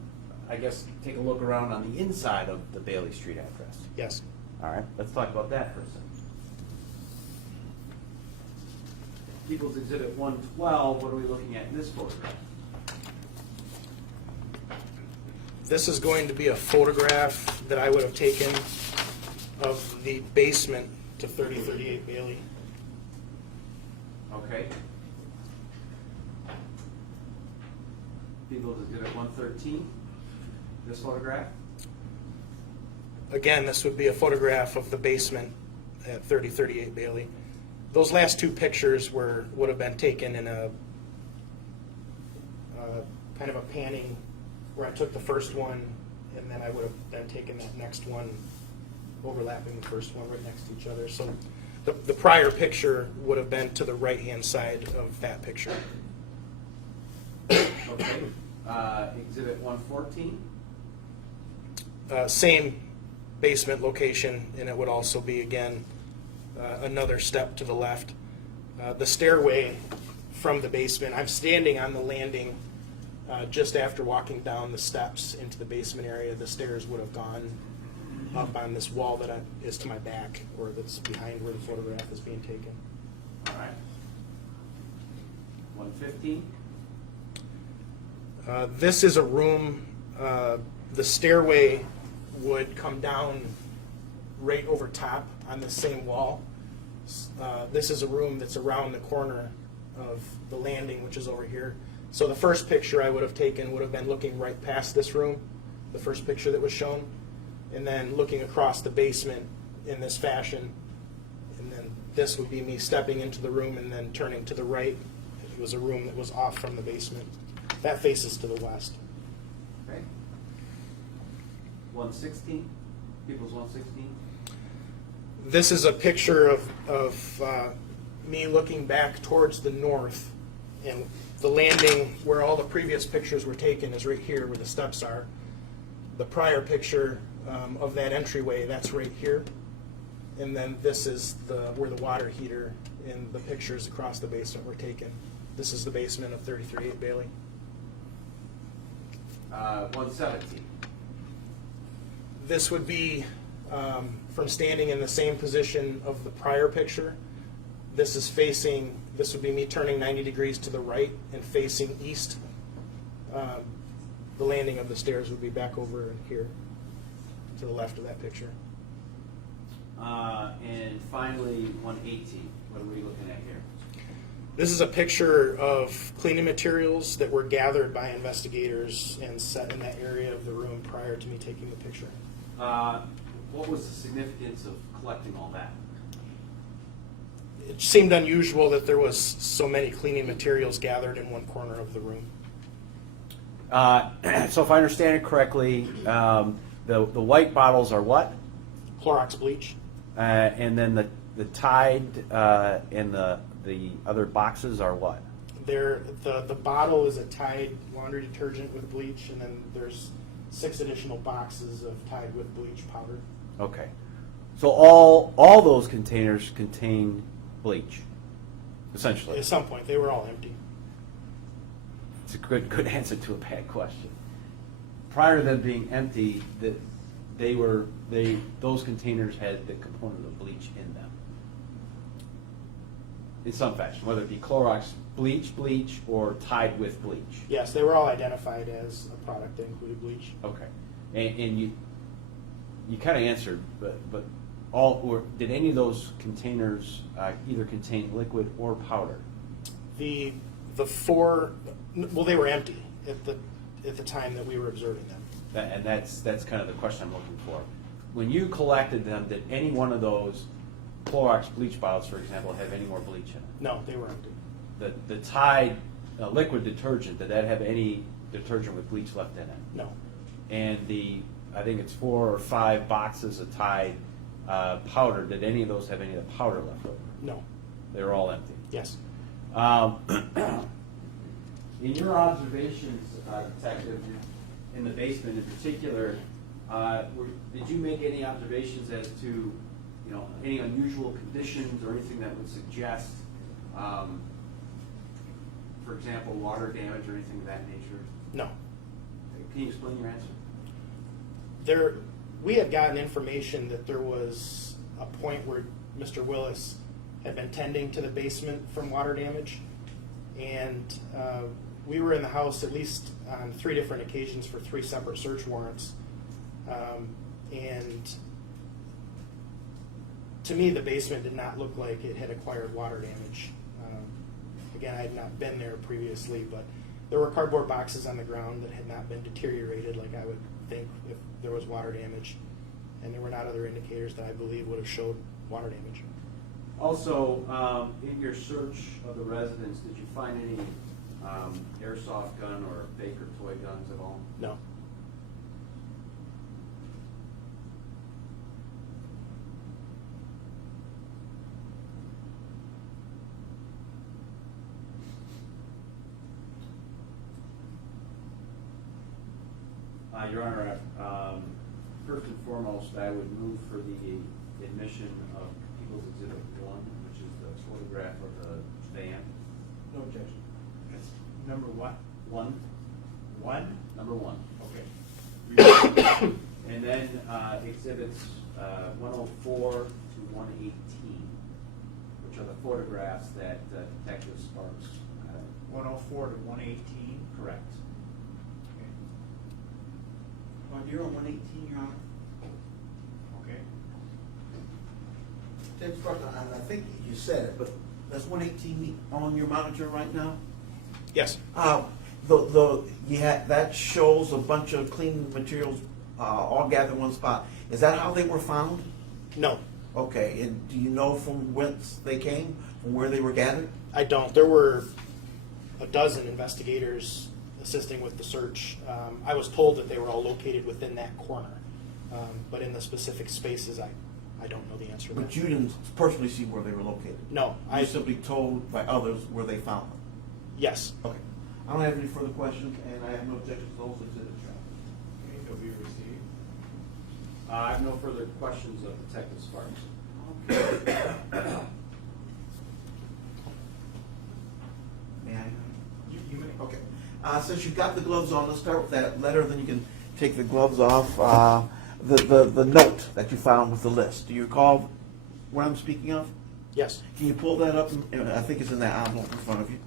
I guess, take a look around on the inside of the Bailey Street address? Yes. All right, let's talk about that for a second. People's Exhibit 112, what are we looking at in this photograph? This is going to be a photograph that I would have taken of the basement to 3038 Bailey. Okay. People's Exhibit 113, this photograph? Again, this would be a photograph of the basement at 3038 Bailey. Those last 2 pictures would have been taken in a kind of a panning, where I took the first one and then I would have then taken that next one, overlapping the first one right next to each other. So the prior picture would have been to the right-hand side of that picture. Okay. Exhibit 114? Same basement location, and it would also be, again, another step to the left. The stairway from the basement, I'm standing on the landing just after walking down the steps into the basement area. The stairs would have gone up on this wall that is to my back, or that's behind where the photograph is being taken. All right. 115? This is a room, the stairway would come down right over top on the same wall. This is a room that's around the corner of the landing, which is over here. So the first picture I would have taken would have been looking right past this room, the first picture that was shown, and then looking across the basement in this fashion. And then this would be me stepping into the room and then turning to the right. It was a room that was off from the basement. That faces to the west. Okay. 116? People's 116? This is a picture of me looking back towards the north, and the landing where all the previous pictures were taken is right here where the steps are. The prior picture of that entryway, that's right here. And then this is where the water heater and the pictures across the basement were taken. This is the basement of 3038 Bailey. 117? This would be from standing in the same position of the prior picture. This would be me turning 90 degrees to the right and facing east. The landing of the stairs would be back over here to the left of that picture. And finally, 118. What are we looking at here? This is a picture of cleaning materials that were gathered by investigators and set in that area of the room prior to me taking the picture. What was the significance of collecting all that? It seemed unusual that there was so many cleaning materials gathered in one corner of the room. So if I understand it correctly, the white bottles are what? Clorox bleach. And then the Tide and the other boxes are what? The bottle is a Tide laundry detergent with bleach, and then there's 6 additional boxes of Tide with bleach powder. Okay. So all those containers contain bleach, essentially. At some point, they were all empty. It's a good answer to a bad question. Prior to them being empty, those containers had the component of bleach in them. In some fashion, whether it be Clorox bleach, or Tide with bleach. Yes, they were all identified as a product that included bleach. Okay, and you kind of answered, but did any of those containers either contain liquid or powder? The four, well, they were empty at the time that we were observing them. And that's kind of the question I'm looking for. When you collected them, did any one of those Clorox bleach bottles, for example, have any more bleach in it? No, they were empty. The Tide liquid detergent, did that have any detergent with bleach left in it? No. And I think it's 4 or 5 boxes of Tide powder, did any of those have any of the powder left over? No. They were all empty. Yes. In your observations, Detective, in the basement in particular, did you make any observations as to any unusual conditions or anything that would suggest, for example, water damage or anything of that nature? No. Can you explain your answer? We had gotten information that there was a point where Mr. Willis had been tending to the basement from water damage, and we were in the house at least on 3 different occasions for 3 separate search warrants, and to me the basement did not look like it had acquired water damage. Again, I had not been there previously, but there were cardboard boxes on the ground that had not been deteriorated like I would think if there was water damage, and there were not other indicators that I believe would have showed water damage. Also, in your search of the residence, did you find any airsoft gun or fake or toy guns at all? No. Your Honor, first and foremost, I would move for the admission of People's Exhibit 1, which is the photograph of the van. No objection. That's number what? 1. Number 1. Okay. And then exhibits 104 to 118, which are the photographs that Detective Sparks. 104 to 118. Correct. Okay. You're on 118, Your Honor. Okay. Ted Sparks, I think you said it, but that's 118 on your monitor right now? Yes. That shows a bunch of cleaning materials all gathered in one spot. Is that how they were found? No. Okay, and do you know from whence they came, from where they were gathered? I don't. There were a dozen investigators assisting with the search. I was told that they were all located within that corner, but in the specific spaces, I don't know the answer to that. But you didn't personally see where they were located? No. You were simply told by others where they found them? Yes. Okay. I don't have any further questions, and I have no objections to those exhibits. Okay, they'll be received. I have no further questions of Detective Sparks. May I? You may. Okay. Since you've got the gloves on, let's start with that letter, then you can take the gloves off. The note that you found with the list. Do you recall what I'm speaking of? Yes. Can you pull that up? I think it's in that envelope in front of you.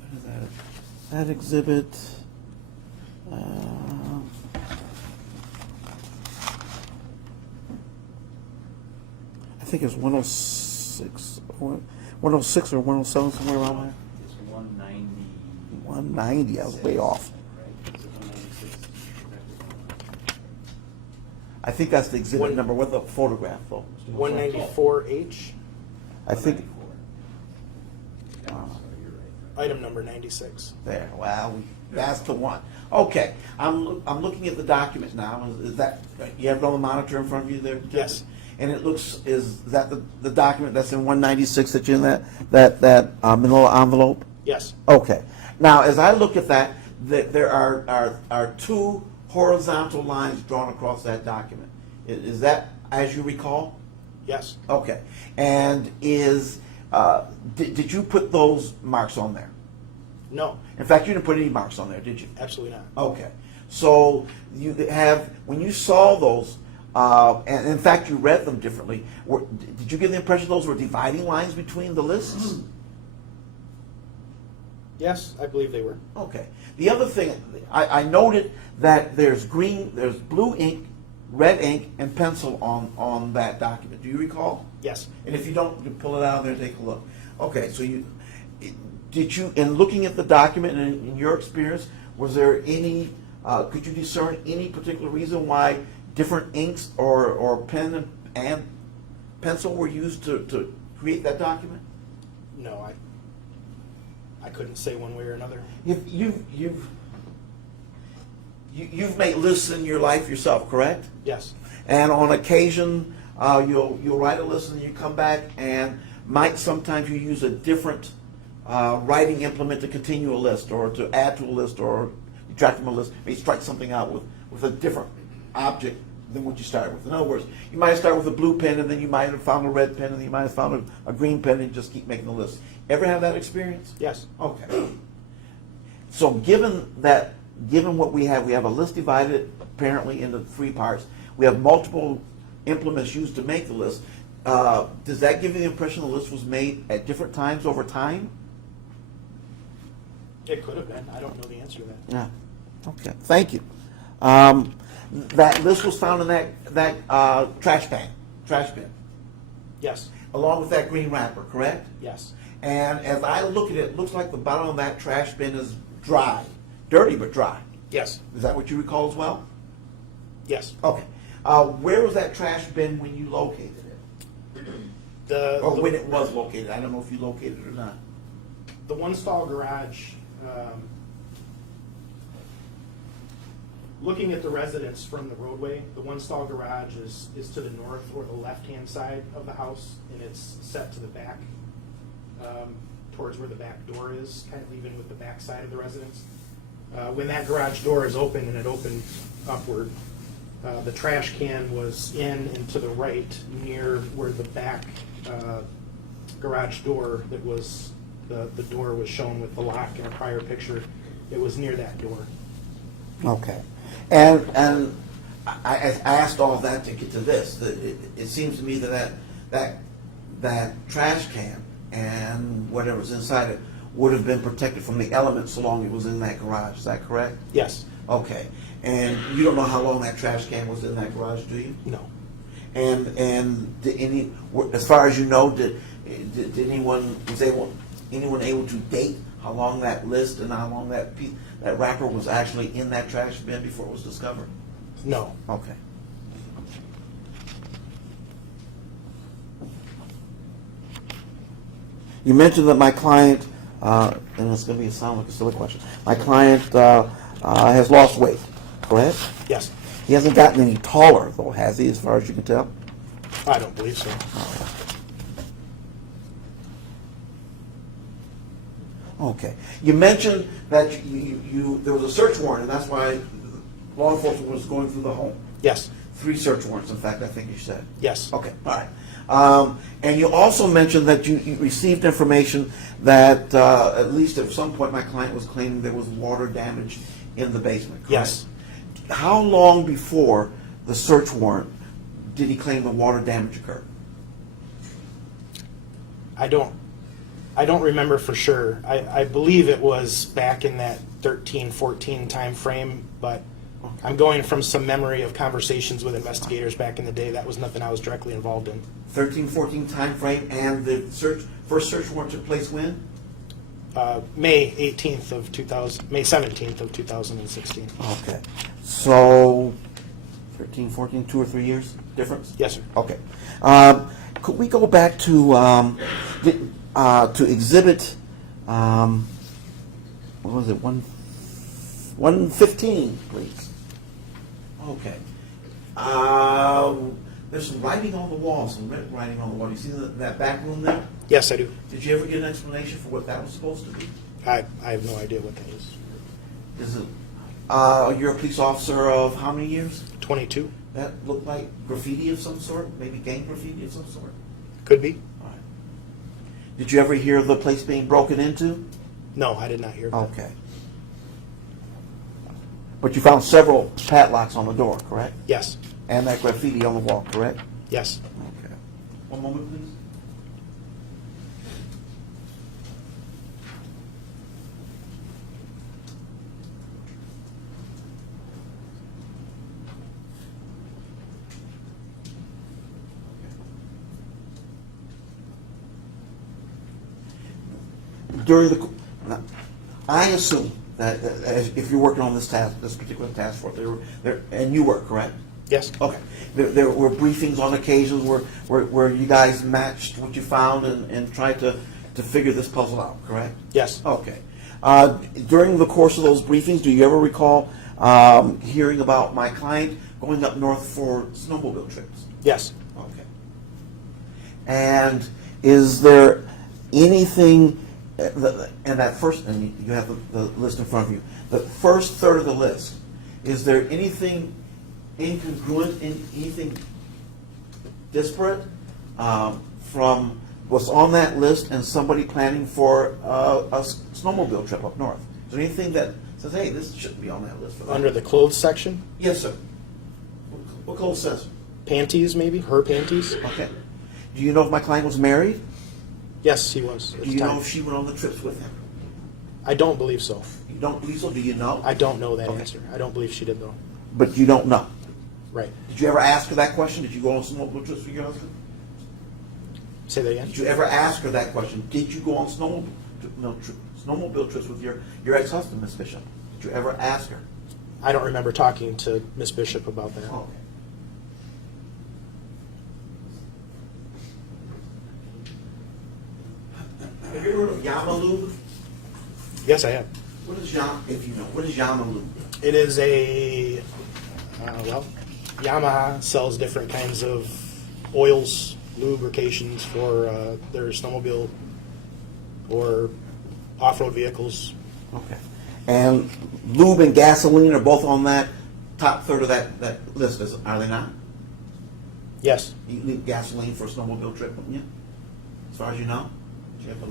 What is that? That exhibit. I think it's 106 or 107, somewhere around there. It's 190. 190. I was way off. Right? It's 196. I think that's the exhibit number with the photograph, though. 194H, I think. Yeah, sorry, you're right. item number 96. There. Well, that's the one. Okay. I'm looking at the document now. Is that you have it on the monitor in front of you there? Yes. And it looks, is that the document that's in 196 that's in that manila envelope? Yes. Okay. Now, as I look at that, there are 2 horizontal lines drawn across that document. Is that as you recall? Yes. Okay. And did you put those marks on there? No, In fact, you didn't put any marks on there, did you? absolutely not. Okay. So you have, when you saw those, and in fact you read them differently, did you get the impression those were dividing lines between the lists? Yes, I believe they were. Okay. The other thing, I noted that there's blue ink, red ink, and pencil on that document. Do you recall? Yes. And if you don't, you pull it out there and take a look. Okay, so did you, in looking at the document and in your experience, was there any, could you discern any particular reason why different inks or pen and pencil were used to create that document? No, I couldn't say one way or another. You've made lists in your life yourself, correct? Yes. And on occasion, you'll write a list and you come back and might sometimes you use a different writing implement to continue a list or to add to a list or detract from a list. Maybe strike something out with a different object than what you started with. In other words, you might start with a blue pen and then you might have found a red pen and then you might have found a green pen and just keep making the list. Ever have that experience? Yes. Okay. So given what we have a list divided apparently into 3 parts. We have multiple implements used to make the list. Does that give you the impression the list was made at different times over time? It could have been. I don't know the answer to that. Yeah. Okay. Thank you. That list was found in that trash bin, Yes. along with that green wrapper, correct? Yes. And as I look at it, it looks like the bottom of that trash bin is dry, dirty but dry. Yes. Is that what you recall as well? Yes. Okay. Where was that trash bin when you located it? Or when it was located? I don't know if you located it or not. The one-stall garage, looking at the residence from the roadway, the one-stall garage is to the north or the left-hand side of the house, and it's set to the back, towards where the back door is, kind of even with the back side of the residence. When that garage door is open and it opened upward, the trash can was in and to the right near where the back garage door that was, the door was shown with the lock in a prior picture. It was near that door. Okay. And I asked all of that to get to this. It seems to me that trash can and whatever's inside it would have been protected from the elements so long it was in that garage. Is that correct? Yes. Okay. And you don't know how long that trash can was in that garage, do you? No. And did as far as you know, did anyone able to date how long that list and how long that wrapper was actually in that trash bin before it was discovered? No. Okay. You mentioned that my client, and it's going to sound like a silly question. My client has lost weight, correct? Yes. He hasn't gotten any taller, though, has he, as far as you can tell? I don't believe so. Okay. You mentioned that there was a search warrant, and that's why law enforcement was going through the home. Yes. 3 search warrants, in fact, I think you said. Yes. Okay, all right. And you also mentioned that you received information that at least at some point my client was claiming there was water damage in the basement, correct? Yes. How long before the search warrant did he claim the water damage occurred? I don't remember for sure. I believe it was back in that 13-14 time frame, but I'm going from some memory of conversations with investigators back in the day. That was nothing I was directly involved in. 13-14 time frame, and the first search warrant took place when? May 17th of 2016. Okay. So 13-14, 2 or 3 years difference? Yes, sir. Okay. Could we go back to exhibit, what was it, 115, please? Okay. There's some writing on the wall, some red writing on the wall. You see that back room there? Yes, I do. Did you ever get an explanation for what that was supposed to be? I have no idea what that is. Is it, you're a police officer of how many years? 22? That looked like graffiti of some sort, maybe gang graffiti of some sort? Could be. All right. Did you ever hear of the place being broken into? No, I did not hear that. Okay. But you found several padlocks on the door, correct? Yes. And that graffiti on the wall, correct? Yes. Okay. One moment, please. During the, I assume that if you're working on this task, this particular task force, and you were, correct? Yes. Okay. There were briefings on occasions where you guys matched what you found and tried to figure this puzzle out, correct? Yes. Okay. During the course of those briefings, do you ever recall hearing about my client going up north for snowmobile trips? Yes. Okay. And is there anything, and that first, and you have the list in front of you, the first third of the list, is there anything incongruent, anything disparate from what's on that list and somebody planning for a snowmobile trip up north? Is there anything that says, hey, this shouldn't be on that list for that? Under the clothes section, Yes, sir. What code says? panties maybe, her panties. Okay. Do you know if my client was married? Yes, he was. At Do the you know time. if she went on the trips with him? I don't believe so. You don't believe so? Do you know? I don't know that Okay. answer. I don't believe she did though. But you don't know. Right. Did you ever ask her that question? Did you go on snowmobile trips with your husband? Say that again. Did you ever ask her that question? Did you go on snowmobile trips with your ex-husband, Miss Bishop? Did you ever ask her? I don't remember talking to Miss Bishop about that. Okay. Have you ever heard of Yamalube? Yes, I have. What is if you know, what is Yamalube? It is a well, Yamaha sells different kinds of oils, lubrications for their snowmobile or off-road vehicles. Okay. And lube and gasoline are both on that top third of that list, are they not? Yes. You need gasoline for a snowmobile trip, wouldn't you? As far as you know? Do you have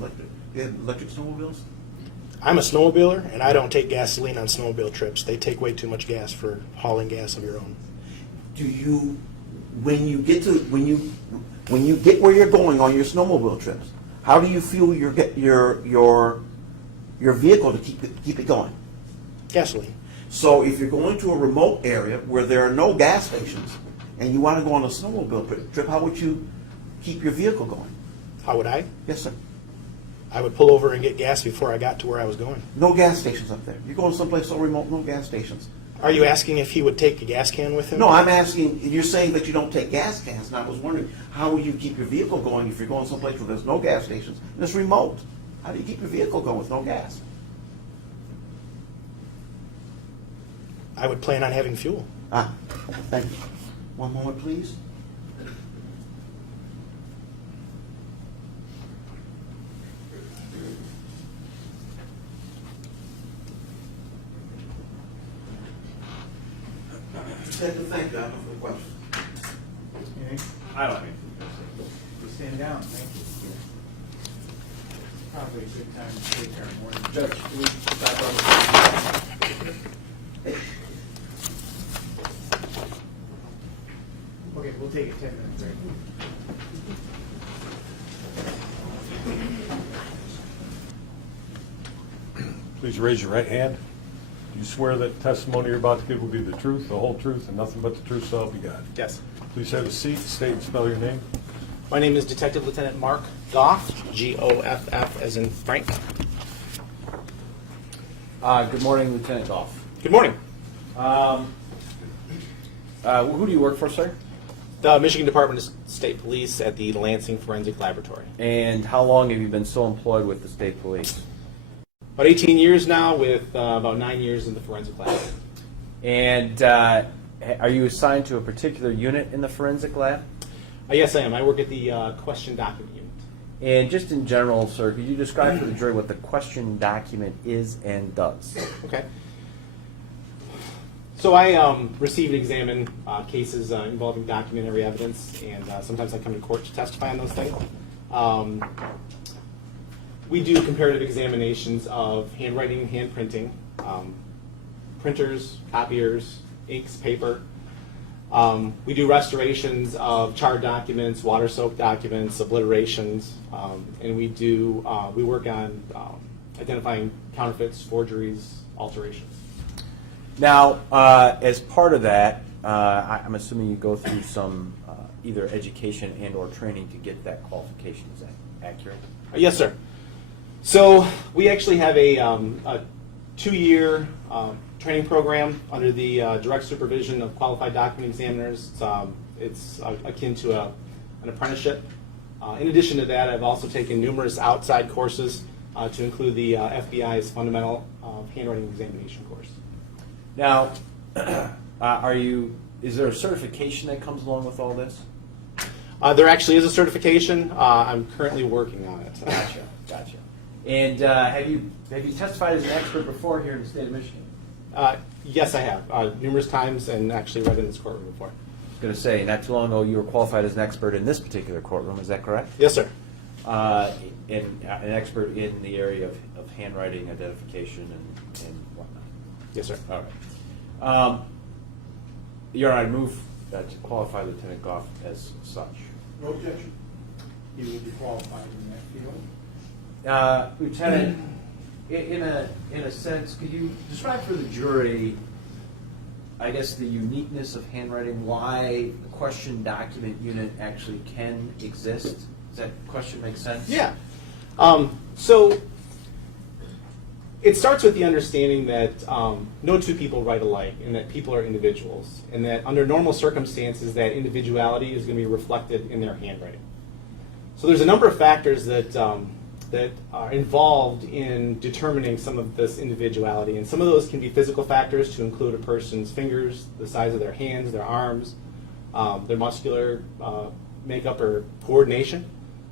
electric snowmobiles? I'm a snowmobiler, and I don't take gasoline on snowmobile trips. They take way too much gas for hauling gas of your own. Do you, when you get where you're going on your snowmobile trips, how do you fuel your vehicle to keep it going? Gasoline. So if you're going to a remote area where there are no gas stations and you want to go on a snowmobile trip, how would you keep your vehicle going? How would I? Yes, sir. I would pull over and get gas before I got to where I was going. No gas stations up there. You're going someplace so remote, no gas stations. Are you asking if he would take a gas can with him? No, I'm asking, you're saying that you don't take gas cans, and I was wondering, how will you keep your vehicle going if you're going someplace where there's no gas stations and it's remote? How do you keep your vehicle going with no gas? I would plan on having fuel. Ah, thank you. One moment, please. Thank you. I have no further questions. I don't mean. You stand down, thank you. Probably a good time to take our morning. Judge, can we stop on Okay, we'll take a 10-minute break. Please raise your right hand. Do you swear that testimony you're about to give will be the truth, the whole truth, and nothing but the truth, so help you God? Yes. Please have a seat, state and spell your name. My name is Detective Lieutenant Mark Goff, Goff as in Frank. Good morning, Lieutenant Goff. Good morning. Who do you work for, sir? The Michigan Department of State Police at the Lansing Forensic Laboratory. And how long have you been so employed with the state police? About 18 years now, with about 9 years in the forensic lab. And are you assigned to a particular unit in the forensic lab? Yes, I am. I work at the question document unit. And just in general, sir, could you describe for the jury what the question document is and does? Okay. So I receive and examine cases involving documentary evidence, and sometimes I come to court to testify on those things. we do comparative examinations of handwriting and hand printing, printers, copiers, inks, paper. We do restorations of charred documents, water-soaked documents, obliterations, and we work on identifying counterfeits, forgeries, alterations. Now, as part of that, I'm assuming you go through some either education and or training to get that qualification. Is that accurate? Yes, sir. So we actually have a 2-year training program under the direct supervision of qualified document examiners. It's akin to an apprenticeship. In addition to that, I've also taken numerous outside courses to include the FBI's Fundamental Handwriting Examination course. Now, is there a certification that comes along with all this? There actually is a certification. I'm currently working on it. Gotcha. And have you testified as an expert before here in the state of Michigan? Yes, I have, numerous times, and actually read in this courtroom before. I was going to say, not too long ago, you were qualified as an expert in this particular courtroom. Is that correct? Yes, sir. An expert in the area of handwriting identification and whatnot. Yes, sir. All right. Your Honor, I move to qualify Lieutenant Goff as such. No objection. He will be qualified in that field. Lieutenant, in a sense, could you describe for the jury, I guess, the uniqueness of handwriting, why the question document unit actually can exist? Does that question make sense? Yeah. So it starts with the understanding that no two people write alike, and that people are individuals, and that under normal circumstances, that individuality is going to be reflected in their handwriting. So there's a number of factors that are involved in determining some of this individuality, and some of those can be physical factors to include a person's fingers, the size of their hands, their arms, their muscular makeup or coordination.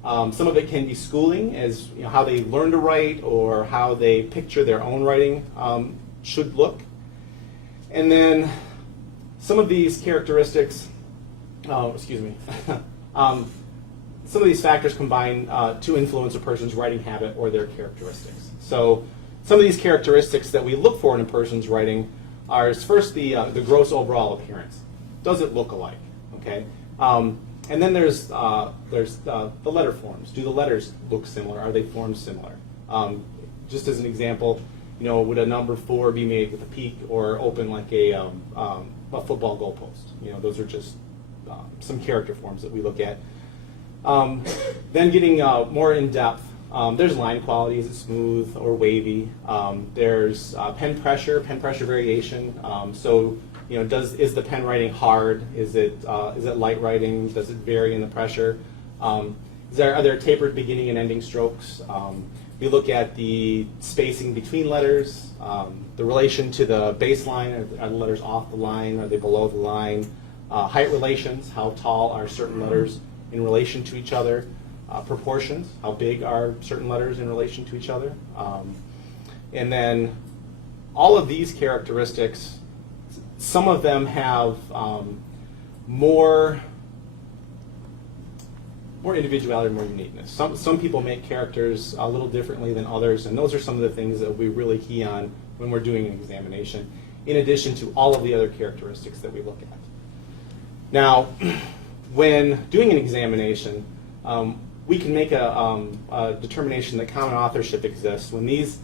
Some of it can be schooling, as how they learn to write or how they picture their own writing should look. And then some of these characteristics, some of these factors combine to influence a person's writing habit or their characteristics. So some of these characteristics that we look for in a person's writing are first the gross overall appearance. Does it look alike? Okay. And then there's the letter forms. Do the letters look similar? Are they formed similar? Just as an example, would a number 4 be made with a peak or open like a football goalpost? Those are just some character forms that we look at. Then getting more in depth, there's line quality. Is it smooth or wavy? There's pen pressure variation. Is the pen writing hard? Is it light writing? Does it vary in the pressure? Are there tapered beginning and ending strokes? We look at the spacing between letters, the relation to the baseline. Are the letters off the line? Are they below the line? Height relations. How tall are certain letters in relation to each other? Proportions. How big are certain letters in relation to each other? And then all of these characteristics, some of them have more individuality, more uniqueness. Some people make characters a little differently than others, and those are some of the things that we really key on when we're doing an examination, in addition to all of the other characteristics that we look at. Now, when doing an examination, we can make a determination that common authorship exists when these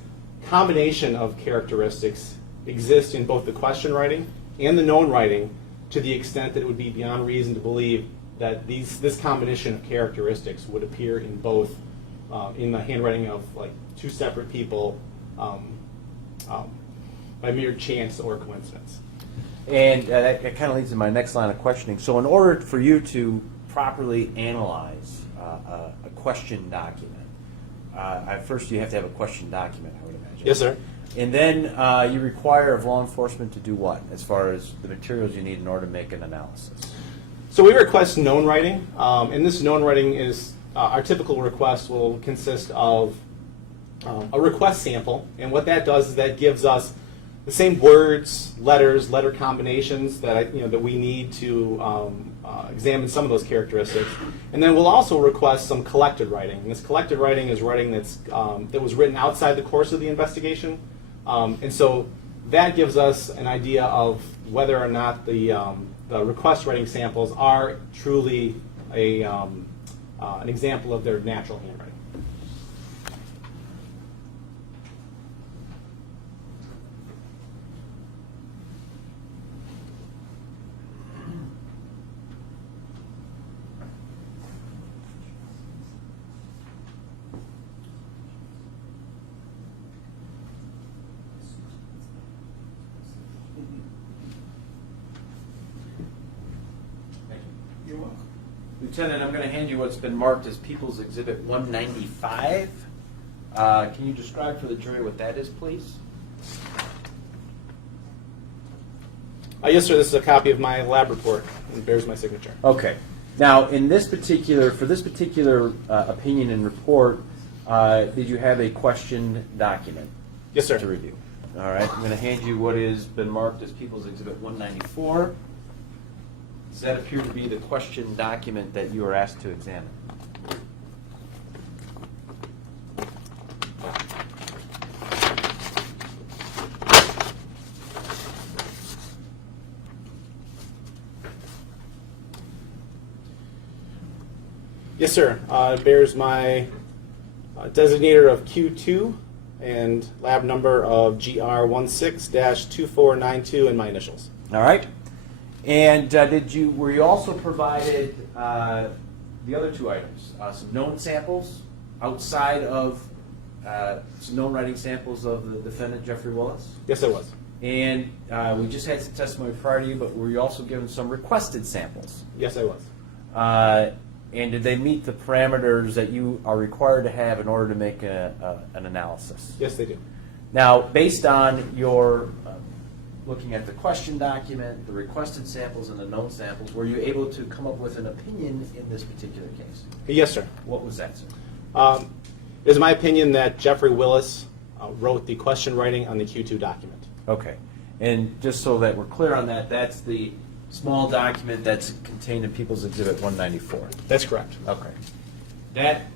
combination of characteristics exist in both the question writing and the known writing, to the extent that it would be beyond reason to believe that this combination of characteristics would appear in both, in the handwriting of like 2 separate people by mere chance or coincidence. And that kind of leads to my next line of questioning. So in order for you to properly analyze a question document, first you have to have a question document, I would imagine. Yes, sir. And then you require of law enforcement to do what, as far as the materials you need in order to make an analysis? So we request known writing, and this known writing is, our typical request will consist of a request sample, and what that does is that gives us the same words, letters, letter combinations that that we need to examine some of those characteristics. And then we'll also request some collected writing. And this collected writing is writing that was written outside the course of the investigation. And so that gives us an idea of whether or not the request writing samples are truly an example of their natural handwriting. You're welcome. Lieutenant, I'm going to hand you what's been marked as People's Exhibit 195. Can you describe for the jury what that is, please? Yes, sir. This is a copy of my lab report and bears my signature. Okay. Now, for this particular opinion and report, did you have a question document? Yes, sir. To review. All right. I'm going to hand you what has been marked as People's Exhibit 194. Does that appear to be the question document that you were asked to examine? Yes, sir. It bears my designator of Q2 and lab number of GR16-2492 and my initials. All right. And were you also provided the other two items? Some known samples outside of some known writing samples of the defendant, Jeffrey Willis? Yes, I was. And we just had some testimony prior to you, but were you also given some requested samples? Yes, I was. And did they meet the parameters that you are required to have in order to make an analysis? Yes, they do. Now, based on your looking at the question document, the requested samples, and the known samples, were you able to come up with an opinion in this particular case? Yes, sir. What was that, sir? It is my opinion that Jeffrey Willis wrote the question writing on the Q2 document. Okay. And just so that we're clear on that, that's the small document that's contained in People's Exhibit 194. That's correct. Okay.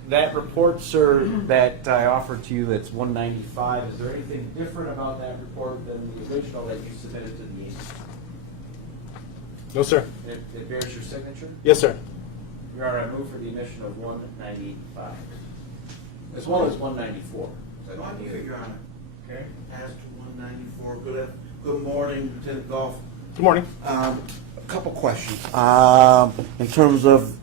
That report, sir, that I offered to you that's 195, is there anything different about that report than the original that you submitted to the agency? No, sir. It bears your signature? Yes, sir. Your Honor, I move for the omission of 195, as well as 194. On here, Your Honor. Okay. As to 194, good morning, Lieutenant Goff. Good morning. A couple questions. In terms of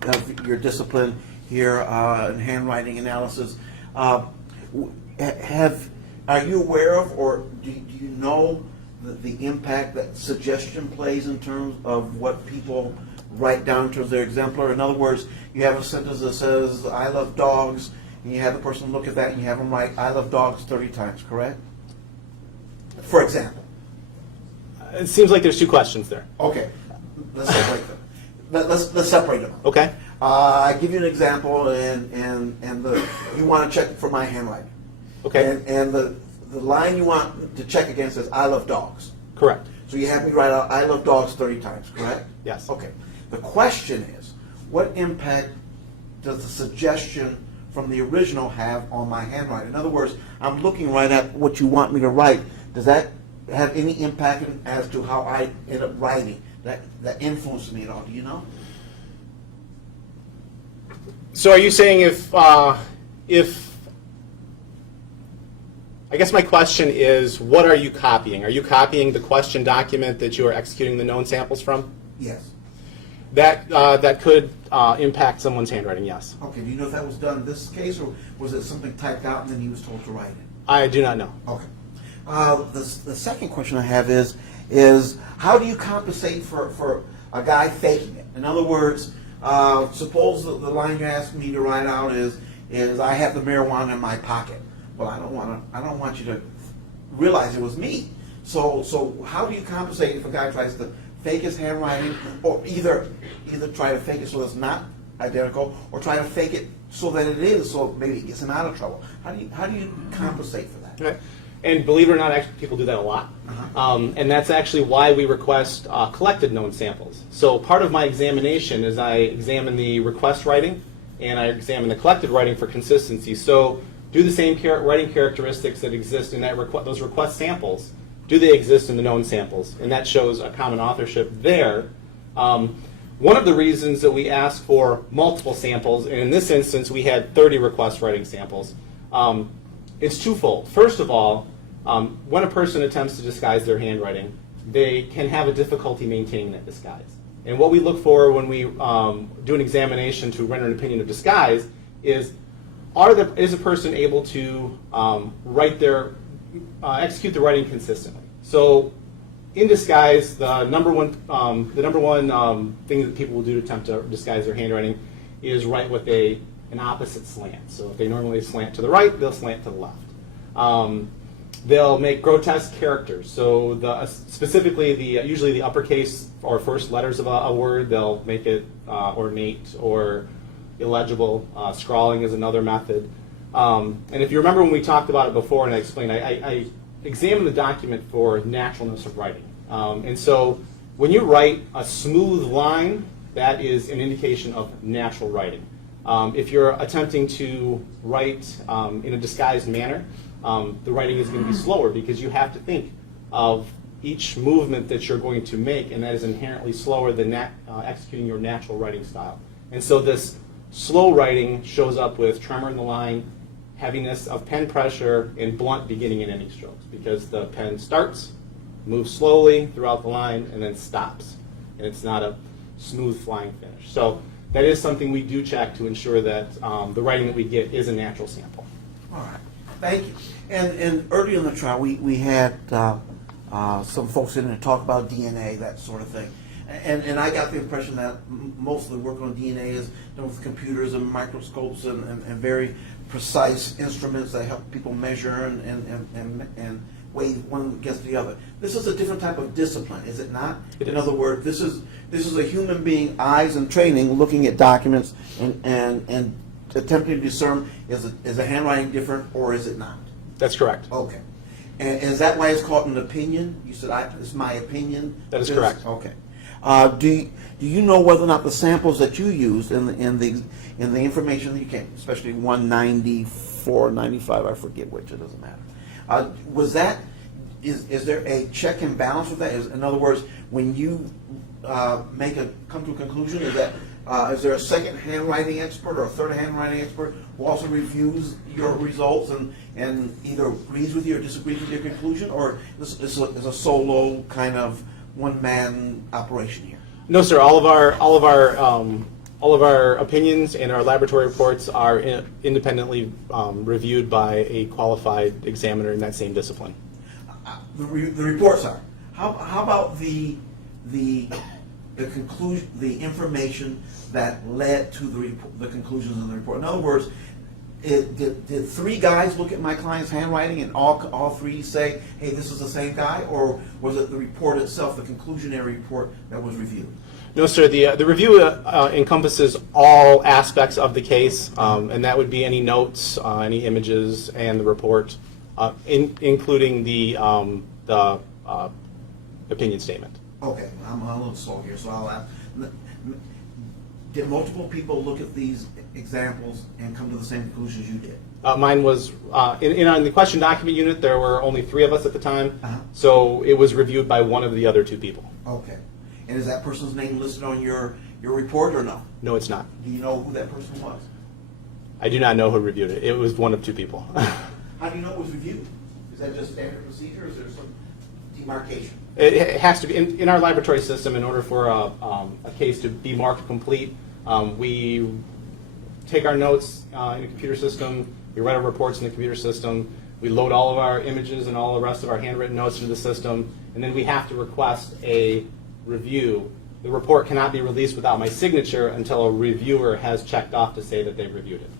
your discipline here in handwriting analysis, are you aware of, or do you know the impact that suggestion plays in terms of what people write down towards their exemplar? In other words, you have a sentence that says, "I love dogs," and you have the person look at that and you have them write, "I love dogs" 30 times, correct? For example. It seems like there's two questions there. Okay, let's separate them. Let's separate them. Okay. I give you an example, and you want to check for my handwriting. Okay. And the line you want to check against says, "I love dogs." Correct. So you have me write out, "I love dogs" 30 times, correct? Yes. Okay. The question is, what impact does the suggestion from the original have on my handwriting? In other words, I'm looking right at what you want me to write. Does that have any impact as to how I end up writing? That influences me at all? Do you know? So are you saying if I guess my question is, what are you copying? Are you copying the question document that you are executing the known samples from? Yes. That could impact someone's handwriting, yes. Okay, do you know if that was done in this case, or was it something typed out and then he was told to write it? I do not know. Okay. The second question I have is how do you compensate for a guy faking it? In other words, suppose the line you asked me to write out is "I have the marijuana in my pocket." Well, I don't want you to realize it was me. So how do you compensate if a guy tries to fake his handwriting, or either try to fake it so it's not identical, or try to fake it so that it is, so maybe it gets him out of trouble? How do you compensate for that? Okay. And believe it or not, actually, people do that a lot. And that's actually why we request collected known samples. So part of my examination is I examine the request writing and I examine the collected writing for consistency. So do the same writing characteristics that exist in those request samples, do they exist in the known samples? And that shows a common authorship there. One of the reasons that we ask for multiple samples, and in this instance we had 30 request writing samples, it's twofold. First of all, when a person attempts to disguise their handwriting, they can have a difficulty maintaining that disguise. And what we look for when we do an examination to render an opinion of disguise is, is a person able to execute the writing consistently? So in disguise, the number one thing that people will do to attempt to disguise their handwriting is write with an opposite slant. So if they normally slant to the right, they'll slant to the left. They'll make grotesque characters. So specifically, usually the uppercase or first letters of a word, they'll make it ornate or illegible. Scrawling is another method. And if you remember when we talked about it before, and I explained, I examined the document for naturalness of writing. And so when you write a smooth line, that is an indication of natural writing. If you're attempting to write in a disguised manner, the writing is going to be slower because you have to think of each movement that you're going to make, and that is inherently slower than executing your natural writing style. And so this slow writing shows up with tremor in the line, heaviness of pen pressure, and blunt beginning and ending strokes because the pen starts, moves slowly throughout the line, and then stops. And it's not a smooth flying finish. So that is something we do check to ensure that the writing that we get is a natural sample. All right, thank you. And earlier in the trial, we had some folks in there talk about DNA, that sort of thing. And I got the impression that most of the work on DNA is done with computers and microscopes and very precise instruments that help people measure and weigh one against the other. This is a different type of discipline, is it not? In other words, this is a human being, eyes and training, looking at documents and attempting to discern is the handwriting different or is it not? That's correct. Okay. And is that why it's called an opinion? You said, it's my opinion? That is correct. Okay. Do you know whether or not the samples that you used in the information that you came, especially 194, 95, I forget which, it doesn't matter. Is there a check and balance with that? In other words, when you come to a conclusion, is there a second handwriting expert or a third handwriting expert who also reviews your results and either agrees with you or disagrees with your conclusion, or is this a solo kind of one-man operation here? No, sir. All of our opinions and our laboratory reports are independently reviewed by a qualified examiner in that same discipline. The reports are. How about the conclusion, the information that led to the conclusions in the report? In other words, did three guys look at my client's handwriting and all three say, hey, this is the same guy? Or was it the report itself, the conclusionary report that was reviewed? No, sir. The review encompasses all aspects of the case, and that would be any notes, any images, and the report, including the opinion statement. Okay, I'm a little slow here, so I'll ask. Did multiple people look at these examples and come to the same conclusion as you did? Mine was, in the question document unit, there were only 3 of us at the time, Uh-huh. so it was reviewed by one of the other 2 people. Okay. And is that person's name listed on your report or no? No, it's not. Do you know who that person was? I do not know who reviewed it. It was one of 2 people. How do you know it was reviewed? Is that just standard procedure, or is there some demarcation? It has to be, in our laboratory system, in order for a case to be marked complete, we take our notes in a computer system, we write our reports in the computer system, we load all of our images and all the rest of our handwritten notes into the system, and then we have to request a review. The report cannot be released without my signature until a reviewer has checked off to say that they've reviewed it.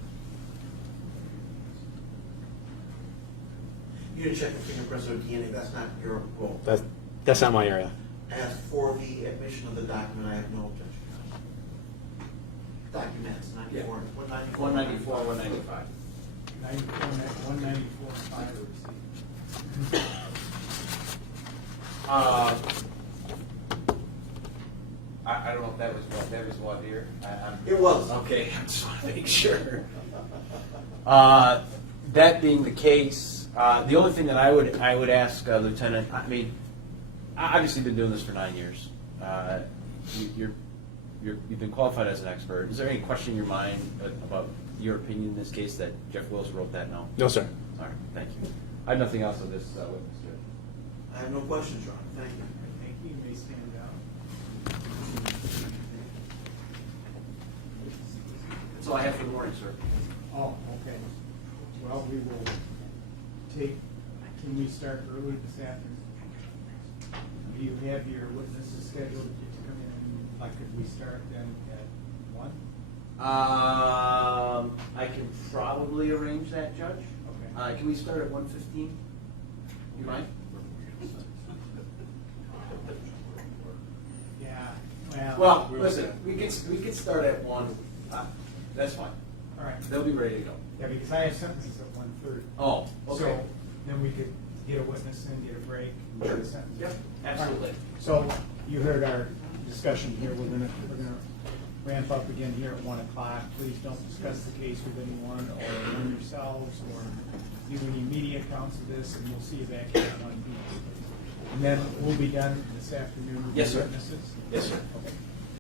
You didn't check the fingerprints or DNA, that's not your role. That's not my area. As for the admission of the document, I have no objection. Documents, 94, 194. 194, 195. 194, 5 are received. I don't know if that was what here? It was. Okay, I just want to make sure. That being the case, the only thing that I would ask Lieutenant, I mean, I've obviously been doing this for 9 years. You've been qualified as an expert. Is there any question in your mind about your opinion in this case that Jeff Willis wrote that? No. No, sir. All right, thank you. I have nothing else on this witness, Judge. I have no questions, Your Honor. Thank you. Thank you. You may stand down. That's all I have for the morning, sir. Oh, okay. Well, we will take, can we start early this afternoon? Do you have your witnesses scheduled to come in? Like, could we start then at 1? I can probably arrange that, Judge. Okay. Can we start at 1:15? You mind? Yeah. Well, listen, we can start at 1. That's fine. All right. They'll be ready to go. Yeah, because I have sentences at 1:30. Oh, okay. So then we could get a witness in, get a break, and get a sentence. Yep, absolutely. So you heard our discussion here. We're gonna ramp up again here at 1 o'clock. Please don't discuss the case with anyone or among yourselves or do any media accounts of this, and we'll see you back here at 1 p.m. And then we'll be done this afternoon with Yes, the sir. witnesses. Yes, sir. Okay.